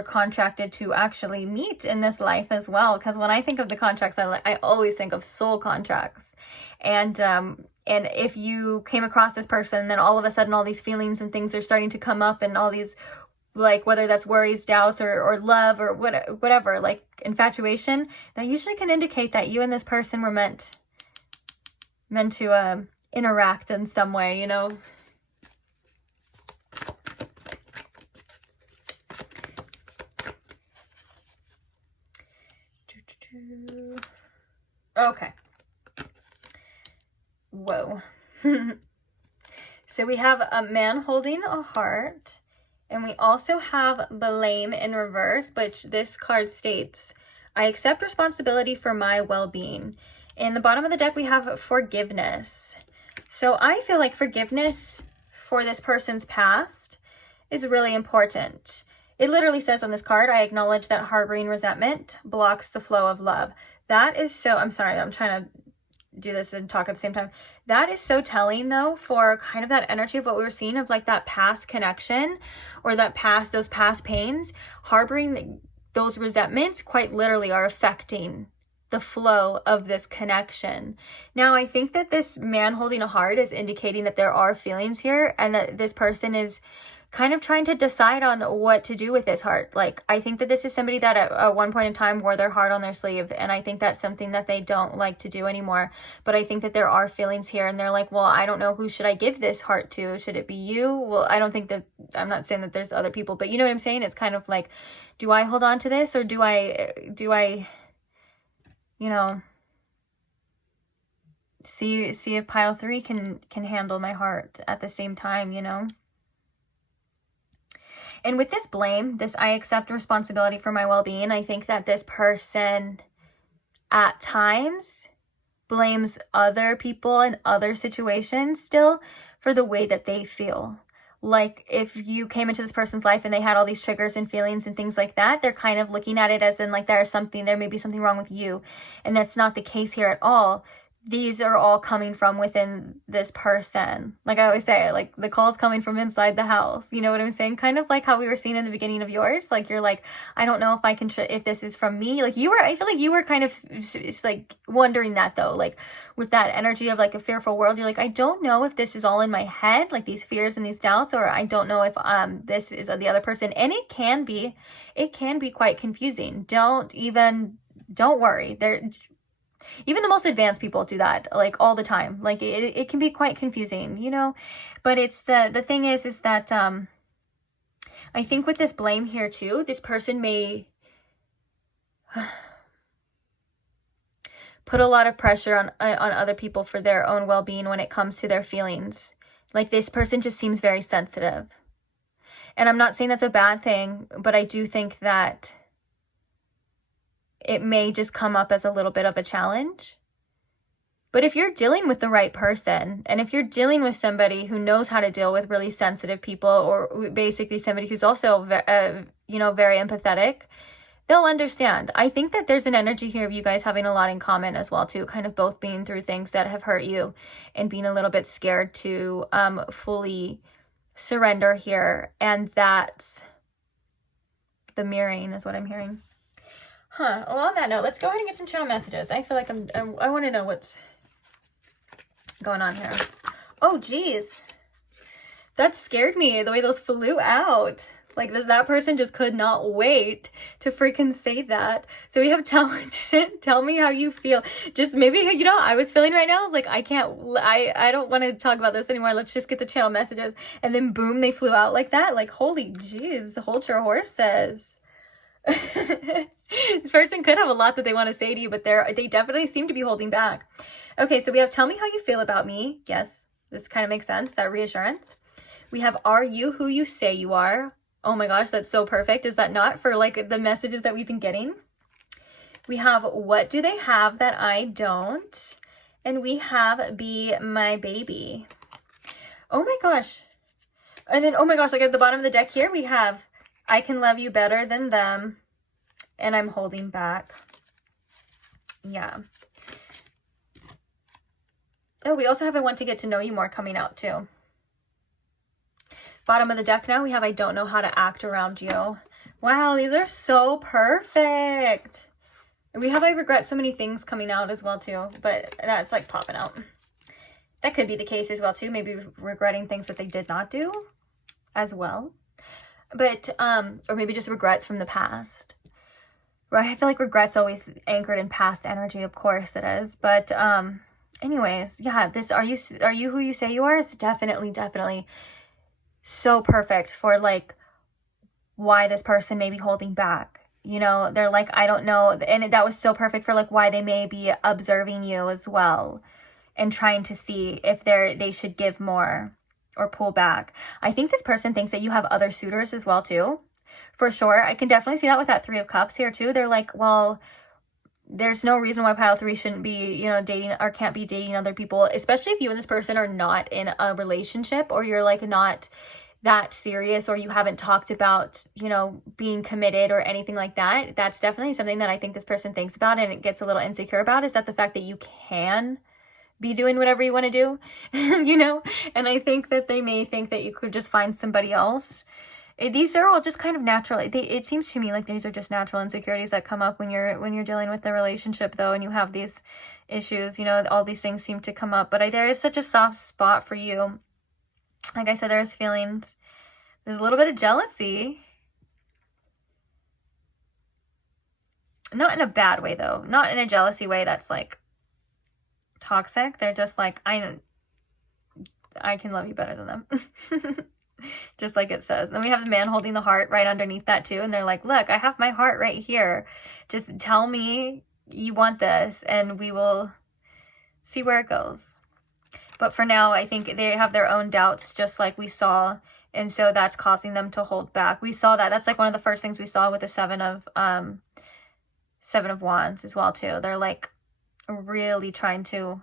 contracted to actually meet in this life as well. Because when I think of the contracts, I always think of soul contracts. And if you came across this person, then all of a sudden all these feelings and things are starting to come up, and all these, like, whether that's worries, doubts, or love, or whatever, like infatuation, that usually can indicate that you and this person were meant to interact in some way, you know. Okay. Whoa. So we have a man holding a heart, and we also have blame in reverse, which this card states, I accept responsibility for my well-being. In the bottom of the deck, we have forgiveness. So I feel like forgiveness for this person's past is really important. It literally says on this card, I acknowledge that harboring resentment blocks the flow of love. That is so, I'm sorry, I'm trying to do this and talk at the same time. That is so telling though, for kind of that energy of what we were seeing of like that past connection, or those past pains. Harboring those resentments quite literally are affecting the flow of this connection. Now, I think that this man holding a heart is indicating that there are feelings here, and that this person is kind of trying to decide on what to do with this heart. Like, I think that this is somebody that at one point in time wore their heart on their sleeve, and I think that's something that they don't like to do anymore. But I think that there are feelings here, and they're like, well, I don't know, who should I give this heart to? Should it be you? Well, I don't think that, I'm not saying that there's other people, but you know what I'm saying? It's kind of like, do I hold on to this, or do I, you know, see if pile 3 can handle my heart at the same time, you know? And with this blame, this I accept responsibility for my well-being, I think that this person at times blames other people and other situations still for the way that they feel. Like, if you came into this person's life and they had all these triggers and feelings and things like that, they're kind of looking at it as in like there may be something wrong with you. And that's not the case here at all. these are all coming from within this person. Like I always say, like the call's coming from inside the house. You know what I'm saying? Kind of like how we were seeing in the beginning of yours. Like you're like, I don't know if I can, if this is from me. Like you were, I feel like you were kind of like wondering that though. Like with that energy of like a fearful world, you're like, I don't know if this is all in my head, like these fears and these doubts, or I don't know if this is the other person. And it can be quite confusing. Don't worry. Even the most advanced people do that, like all the time. Like it can be quite confusing, you know, but it's the thing is that I think with this blame here too, this person may put a lot of pressure on other people for their own well-being when it comes to their feelings. Like this person just seems very sensitive. And I'm not saying that's a bad thing, but I do think that it may just come up as a little bit of a challenge. But if you're dealing with the right person, and if you're dealing with somebody who knows how to deal with really sensitive people, or basically somebody who's also, you know, very empathetic, they'll understand. I think that there's an energy here of you guys having a lot in common as well too, kind of both being through things that have hurt you and being a little bit scared to fully surrender here. And that's the mirroring is what I'm hearing. Well, on that note, let's go ahead and get some channel messages. I feel like I want to know what's going on here. Oh, geez. That scared me, the way those flew out. Like, that person just could not wait to freaking say that. So we have tell me how you feel. Just maybe, you know, I was feeling right now, I was like, I don't want to talk about this anymore. Let's just get the channel messages. And then boom, they flew out like that. Like, holy jeez, hold your horses. This person could have a lot that they want to say to you, but they definitely seem to be holding back. Okay, so we have tell me how you feel about me. Yes, this kind of makes sense, that reassurance. We have are you who you say you are. Oh my gosh, that's so perfect. Is that not for like the messages that we've been getting? We have what do they have that I don't? And we have be my baby. Oh my gosh. And then, oh my gosh, like at the bottom of the deck here, we have I can love you better than them. And I'm holding back. Yeah. Oh, we also have I want to get to know you more coming out too. Bottom of the deck now, we have I don't know how to act around you. Wow, these are so perfect. And we have I regret so many things coming out as well too, but that's like popping out. That could be the case as well too. Maybe regretting things that they did not do as well. But, or maybe just regrets from the past. Right? I feel like regret's always anchored in past energy. Of course it is. But, anyways, yeah, this, are you who you say you are? Is definitely so perfect for like why this person may be holding back. You know, they're like, I don't know. And that was so perfect for like why they may be observing you as well and trying to see if they should give more or pull back. I think this person thinks that you have other suitors as well too. For sure. I can definitely see that with that 3 of Cups here too. They're like, well, there's no reason why pile 3 shouldn't be, you know, dating or can't be dating other people, especially if you and this person are not in a relationship or you're like not that serious or you haven't talked about, you know, being committed or anything like that. That's definitely something that I think this person thinks about and it gets a little insecure about, is that the fact that you can be doing whatever you want to do, you know? And I think that they may think that you could just find somebody else. These are all just kind of natural. It seems to me like these are just natural insecurities that come up when you're dealing with the relationship though, and you have these issues, you know, all these things seem to come up. But there is such a soft spot for you. Like I said, there's feelings. There's a little bit of jealousy. Not in a bad way though. Not in a jealousy way that's like toxic. They're just like, I can love you better than them. Just like it says. Then we have the man holding the heart right underneath that too. And they're like, look, I have my heart right here. Just tell me you want this and we will see where it goes. But for now, I think they have their own doubts, just like we saw. And so that's causing them to hold back. We saw that. That's like one of the first things we saw with the Seven of Wands as well too. They're like really trying to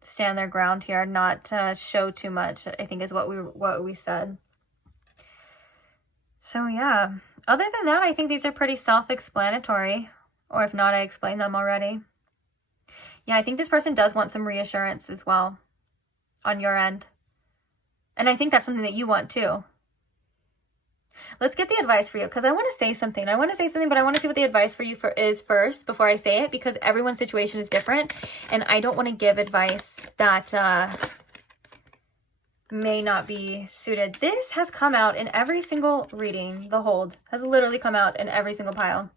stand their ground here, not show too much, I think is what we said. So yeah, other than that, I think these are pretty self-explanatory, or if not, I explained them already. Yeah, I think this person does want some reassurance as well on your end. And I think that's something that you want too. Let's get the advice for you, because I want to say something. But I want to see what the advice for you is first before I say it, because everyone's situation is different. And I don't want to give advice that may not be suited. This has come out in every single reading. The hold has literally come out in every single pile.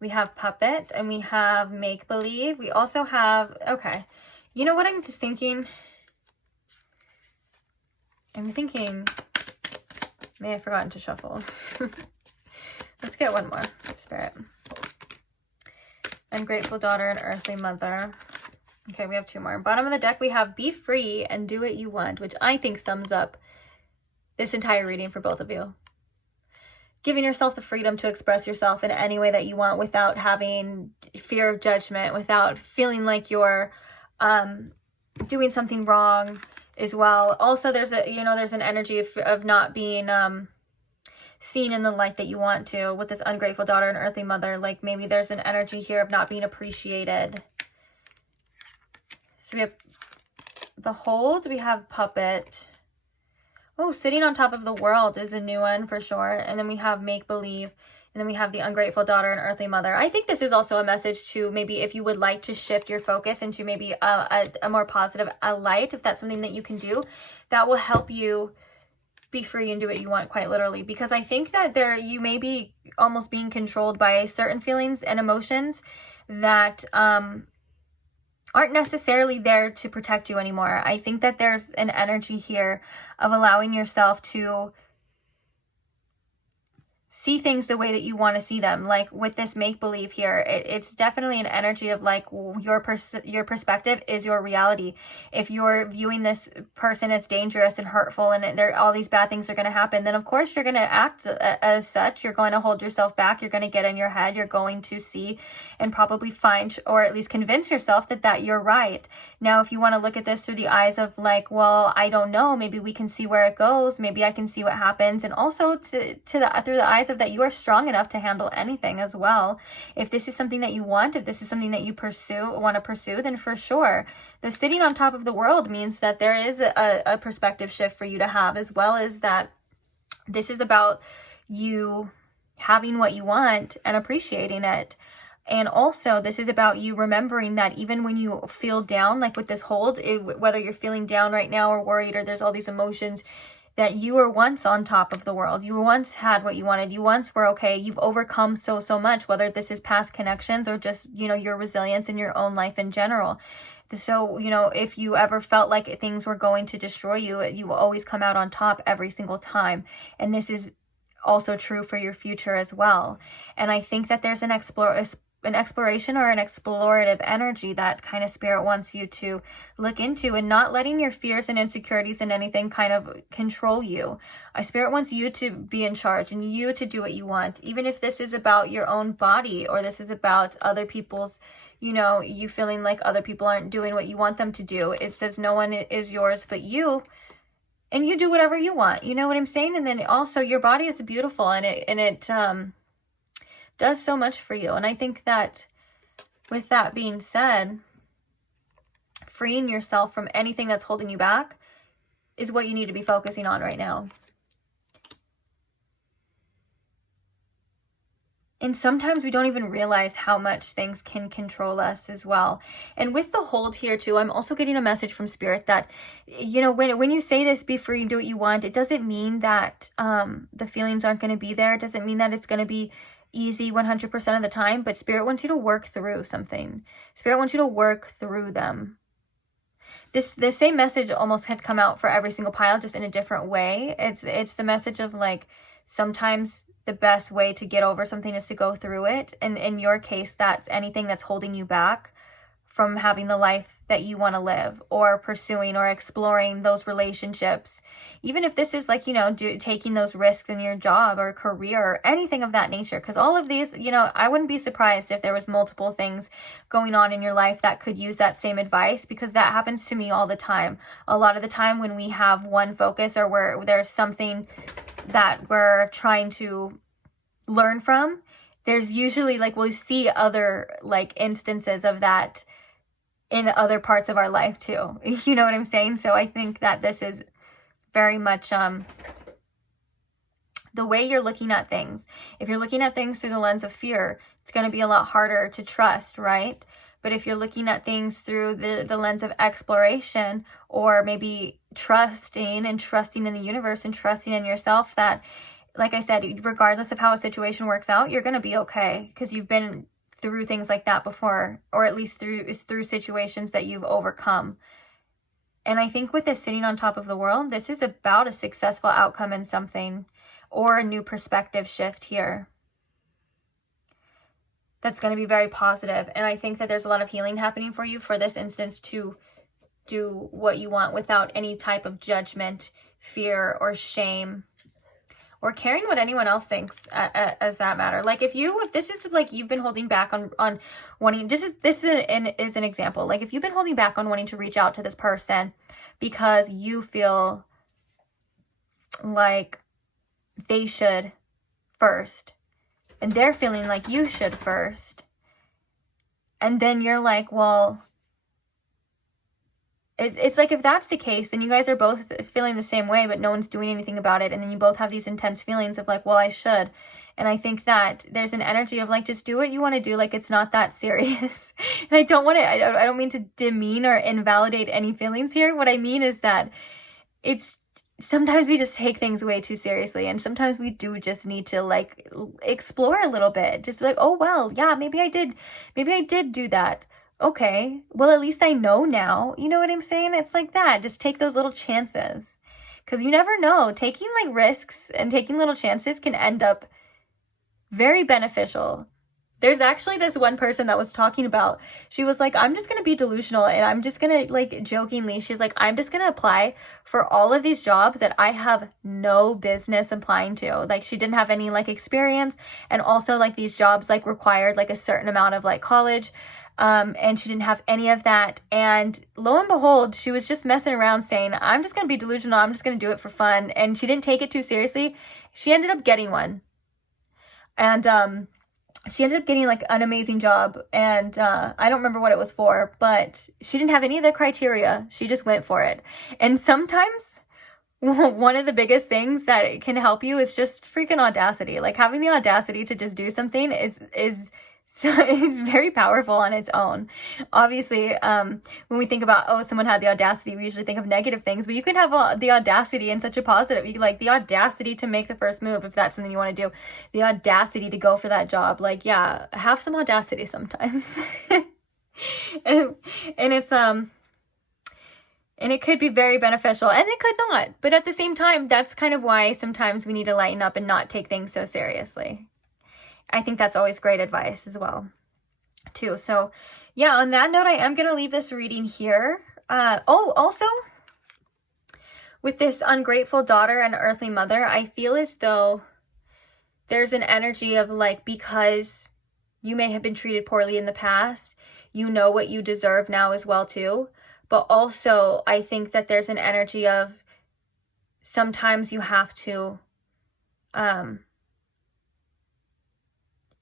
We have puppet and we have make-believe. We also have, okay, you know what I'm just thinking? I'm thinking, may have forgotten to shuffle. Let's get one more, Spirit. Ungrateful daughter and earthly mother. Okay, we have two more. Bottom of the deck, we have be free and do what you want, which I think sums up this entire reading for both of you. Giving yourself the freedom to express yourself in any way that you want without having fear of judgment, without feeling like you're doing something wrong as well. Also, there's an energy of not being seen in the light that you want to with this ungrateful daughter and earthly mother. Like maybe there's an energy here of not being appreciated. So we have the hold, we have puppet. Oh, sitting on top of the world is a new one for sure. And then we have make-believe. And then we have the ungrateful daughter and earthly mother. I think this is also a message to maybe if you would like to shift your focus into maybe a more positive light, if that's something that you can do, that will help you be free and do what you want, quite literally. Because I think that you may be almost being controlled by certain feelings and emotions that aren't necessarily there to protect you anymore. I think that there's an energy here of allowing yourself to see things the way that you want to see them. Like with this make-believe here, it's definitely an energy of like your perspective is your reality. If you're viewing this person as dangerous and hurtful and all these bad things are going to happen, then of course you're going to act as such. You're going to hold yourself back. You're going to get in your head. You're going to see and probably find, or at least convince yourself that you're right. Now, if you want to look at this through the eyes of like, well, I don't know, maybe we can see where it goes. Maybe I can see what happens. And also through the eyes of that you are strong enough to handle anything as well. If this is something that you want, if this is something that you want to pursue, then for sure. The sitting on top of the world means that there is a perspective shift for you to have, as well as that this is about you having what you want and appreciating it. And also this is about you remembering that even when you feel down, like with this hold, whether you're feeling down right now or worried or there's all these emotions, that you were once on top of the world. You once had what you wanted. You once were okay. You've overcome so much, whether this is past connections or just, your resilience in your own life in general. So, if you ever felt like things were going to destroy you, you will always come out on top every single time. And this is also true for your future as well. And I think that there's an exploration or an explorative energy that kind of spirit wants you to look into, and not letting your fears and insecurities and anything kind of control you. Spirit wants you to be in charge and you to do what you want, even if this is about your own body or this is about other people's, you feeling like other people aren't doing what you want them to do. It says no one is yours but you, and you do whatever you want. You know what I'm saying? And then also your body is beautiful and it does so much for you. And I think that with that being said, freeing yourself from anything that's holding you back is what you need to be focusing on right now. And sometimes we don't even realize how much things can control us as well. And with the hold here too, I'm also getting a message from Spirit that, when you say this, be free and do what you want, it doesn't mean that the feelings aren't going to be there. It doesn't mean that it's going to be easy 100% of the time, but Spirit wants you to work through something. Spirit wants you to work through them. The same message almost had come out for every single pile, just in a different way. It's the message of like, sometimes the best way to get over something is to go through it. And in your case, that's anything that's holding you back from having the life that you want to live, or pursuing or exploring those relationships. Even if this is like, taking those risks in your job or career or anything of that nature. Because all of these, I wouldn't be surprised if there was multiple things going on in your life that could use that same advice, because that happens to me all the time. A lot of the time when we have one focus or where there's something that we're trying to learn from, there's usually like, we'll see other like instances of that in other parts of our life too. You know what I'm saying? So I think that this is very much the way you're looking at things. If you're looking at things through the lens of fear, it's going to be a lot harder to trust, right? But if you're looking at things through the lens of exploration, or maybe trusting in the universe and trusting in yourself, that, like I said, regardless of how a situation works out, you're going to be okay, because you've been through things like that before, or at least through situations that you've overcome. And I think with this sitting on top of the world, this is about a successful outcome in something, or a new perspective shift here. That's going to be very positive. And I think that there's a lot of healing happening for you for this instance, to do what you want without any type of judgment, fear, or shame, or caring what anyone else thinks as that matter. Like if this is like you've been holding back on wanting, this is an example. Like if you've been holding back on wanting to reach out to this person because you feel like they should first, and they're feeling like you should first, and then you're like, well, it's like, if that's the case, then you guys are both feeling the same way, but no one's doing anything about it, and then you both have these intense feelings of like, well, I should. And I think that there's an energy of like, just do what you want to do, like it's not that serious. And I don't mean to demean or invalidate any feelings here. What I mean is that sometimes we just take things way too seriously, and sometimes we do just need to like explore a little bit. Just like, oh well, yeah, maybe I did do that. Okay, well at least I know now. You know what I'm saying? It's like that. Just take those little chances, because you never know. Taking like risks and taking little chances can end up very beneficial. There's actually this one person that was talking about, she was like, I'm just going to be delusional, and I'm just going to, like, jokingly, she's like, I'm just going to apply for all of these jobs that I have no business applying to. Like, she didn't have any, like, experience, and also, like, these jobs, like, required, like, a certain amount of, like, college, and she didn't have any of that, and lo and behold, she was just messing around saying, I'm just going to be delusional, I'm just going to do it for fun, and she didn't take it too seriously. She ended up getting one, and, she ended up getting like an amazing job, and I don't remember what it was for, but she didn't have any of the criteria. She just went for it. And sometimes one of the biggest things that can help you is just freaking audacity. Like having the audacity to just do something is it's very powerful on its own. Obviously, when we think about, oh, someone had the audacity, we usually think of negative things, but you can have the audacity in such a positive. You like the audacity to make the first move if that's something you want to do. The audacity to go for that job. Like, yeah, have some audacity sometimes. and it's and it could be very beneficial, and it could not. But at the same time, that's kind of why sometimes we need to lighten up and not take things so seriously. I think that's always great advice as well, too. So, yeah, on that note, I am going to leave this reading here. Also, with this ungrateful daughter and earthly mother, I feel as though there's an energy of, like, because you may have been treated poorly in the past, you know what you deserve now as well, too. But also, I think that there's an energy of sometimes you have to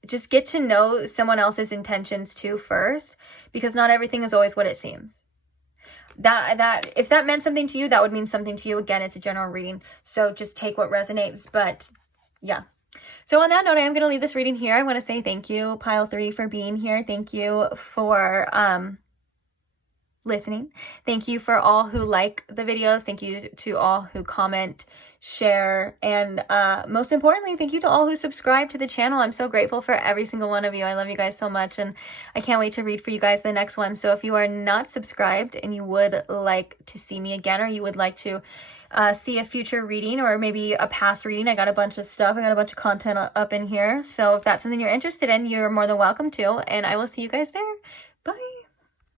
just get to know someone else's intentions too first, because not everything is always what it seems. That if that meant something to you, that would mean something to you. Again, it's a general reading, so just take what resonates. But yeah. So on that note, I am going to leave this reading here. I want to say thank you, Pile 3, for being here. Thank you for listening. Thank you for all who like the videos. Thank you to all who comment, share, and most importantly, thank you to all who subscribe to the channel. I'm so grateful for every single one of you. I love you guys so much, and I can't wait to read for you guys the next one. So if you are not subscribed and you would like to see me again, or you would like to see a future reading or maybe a past reading, I got a bunch of stuff. I got a bunch of content up in here. So if that's something you're interested in, you're more than welcome to, and I will see you guys there. Bye.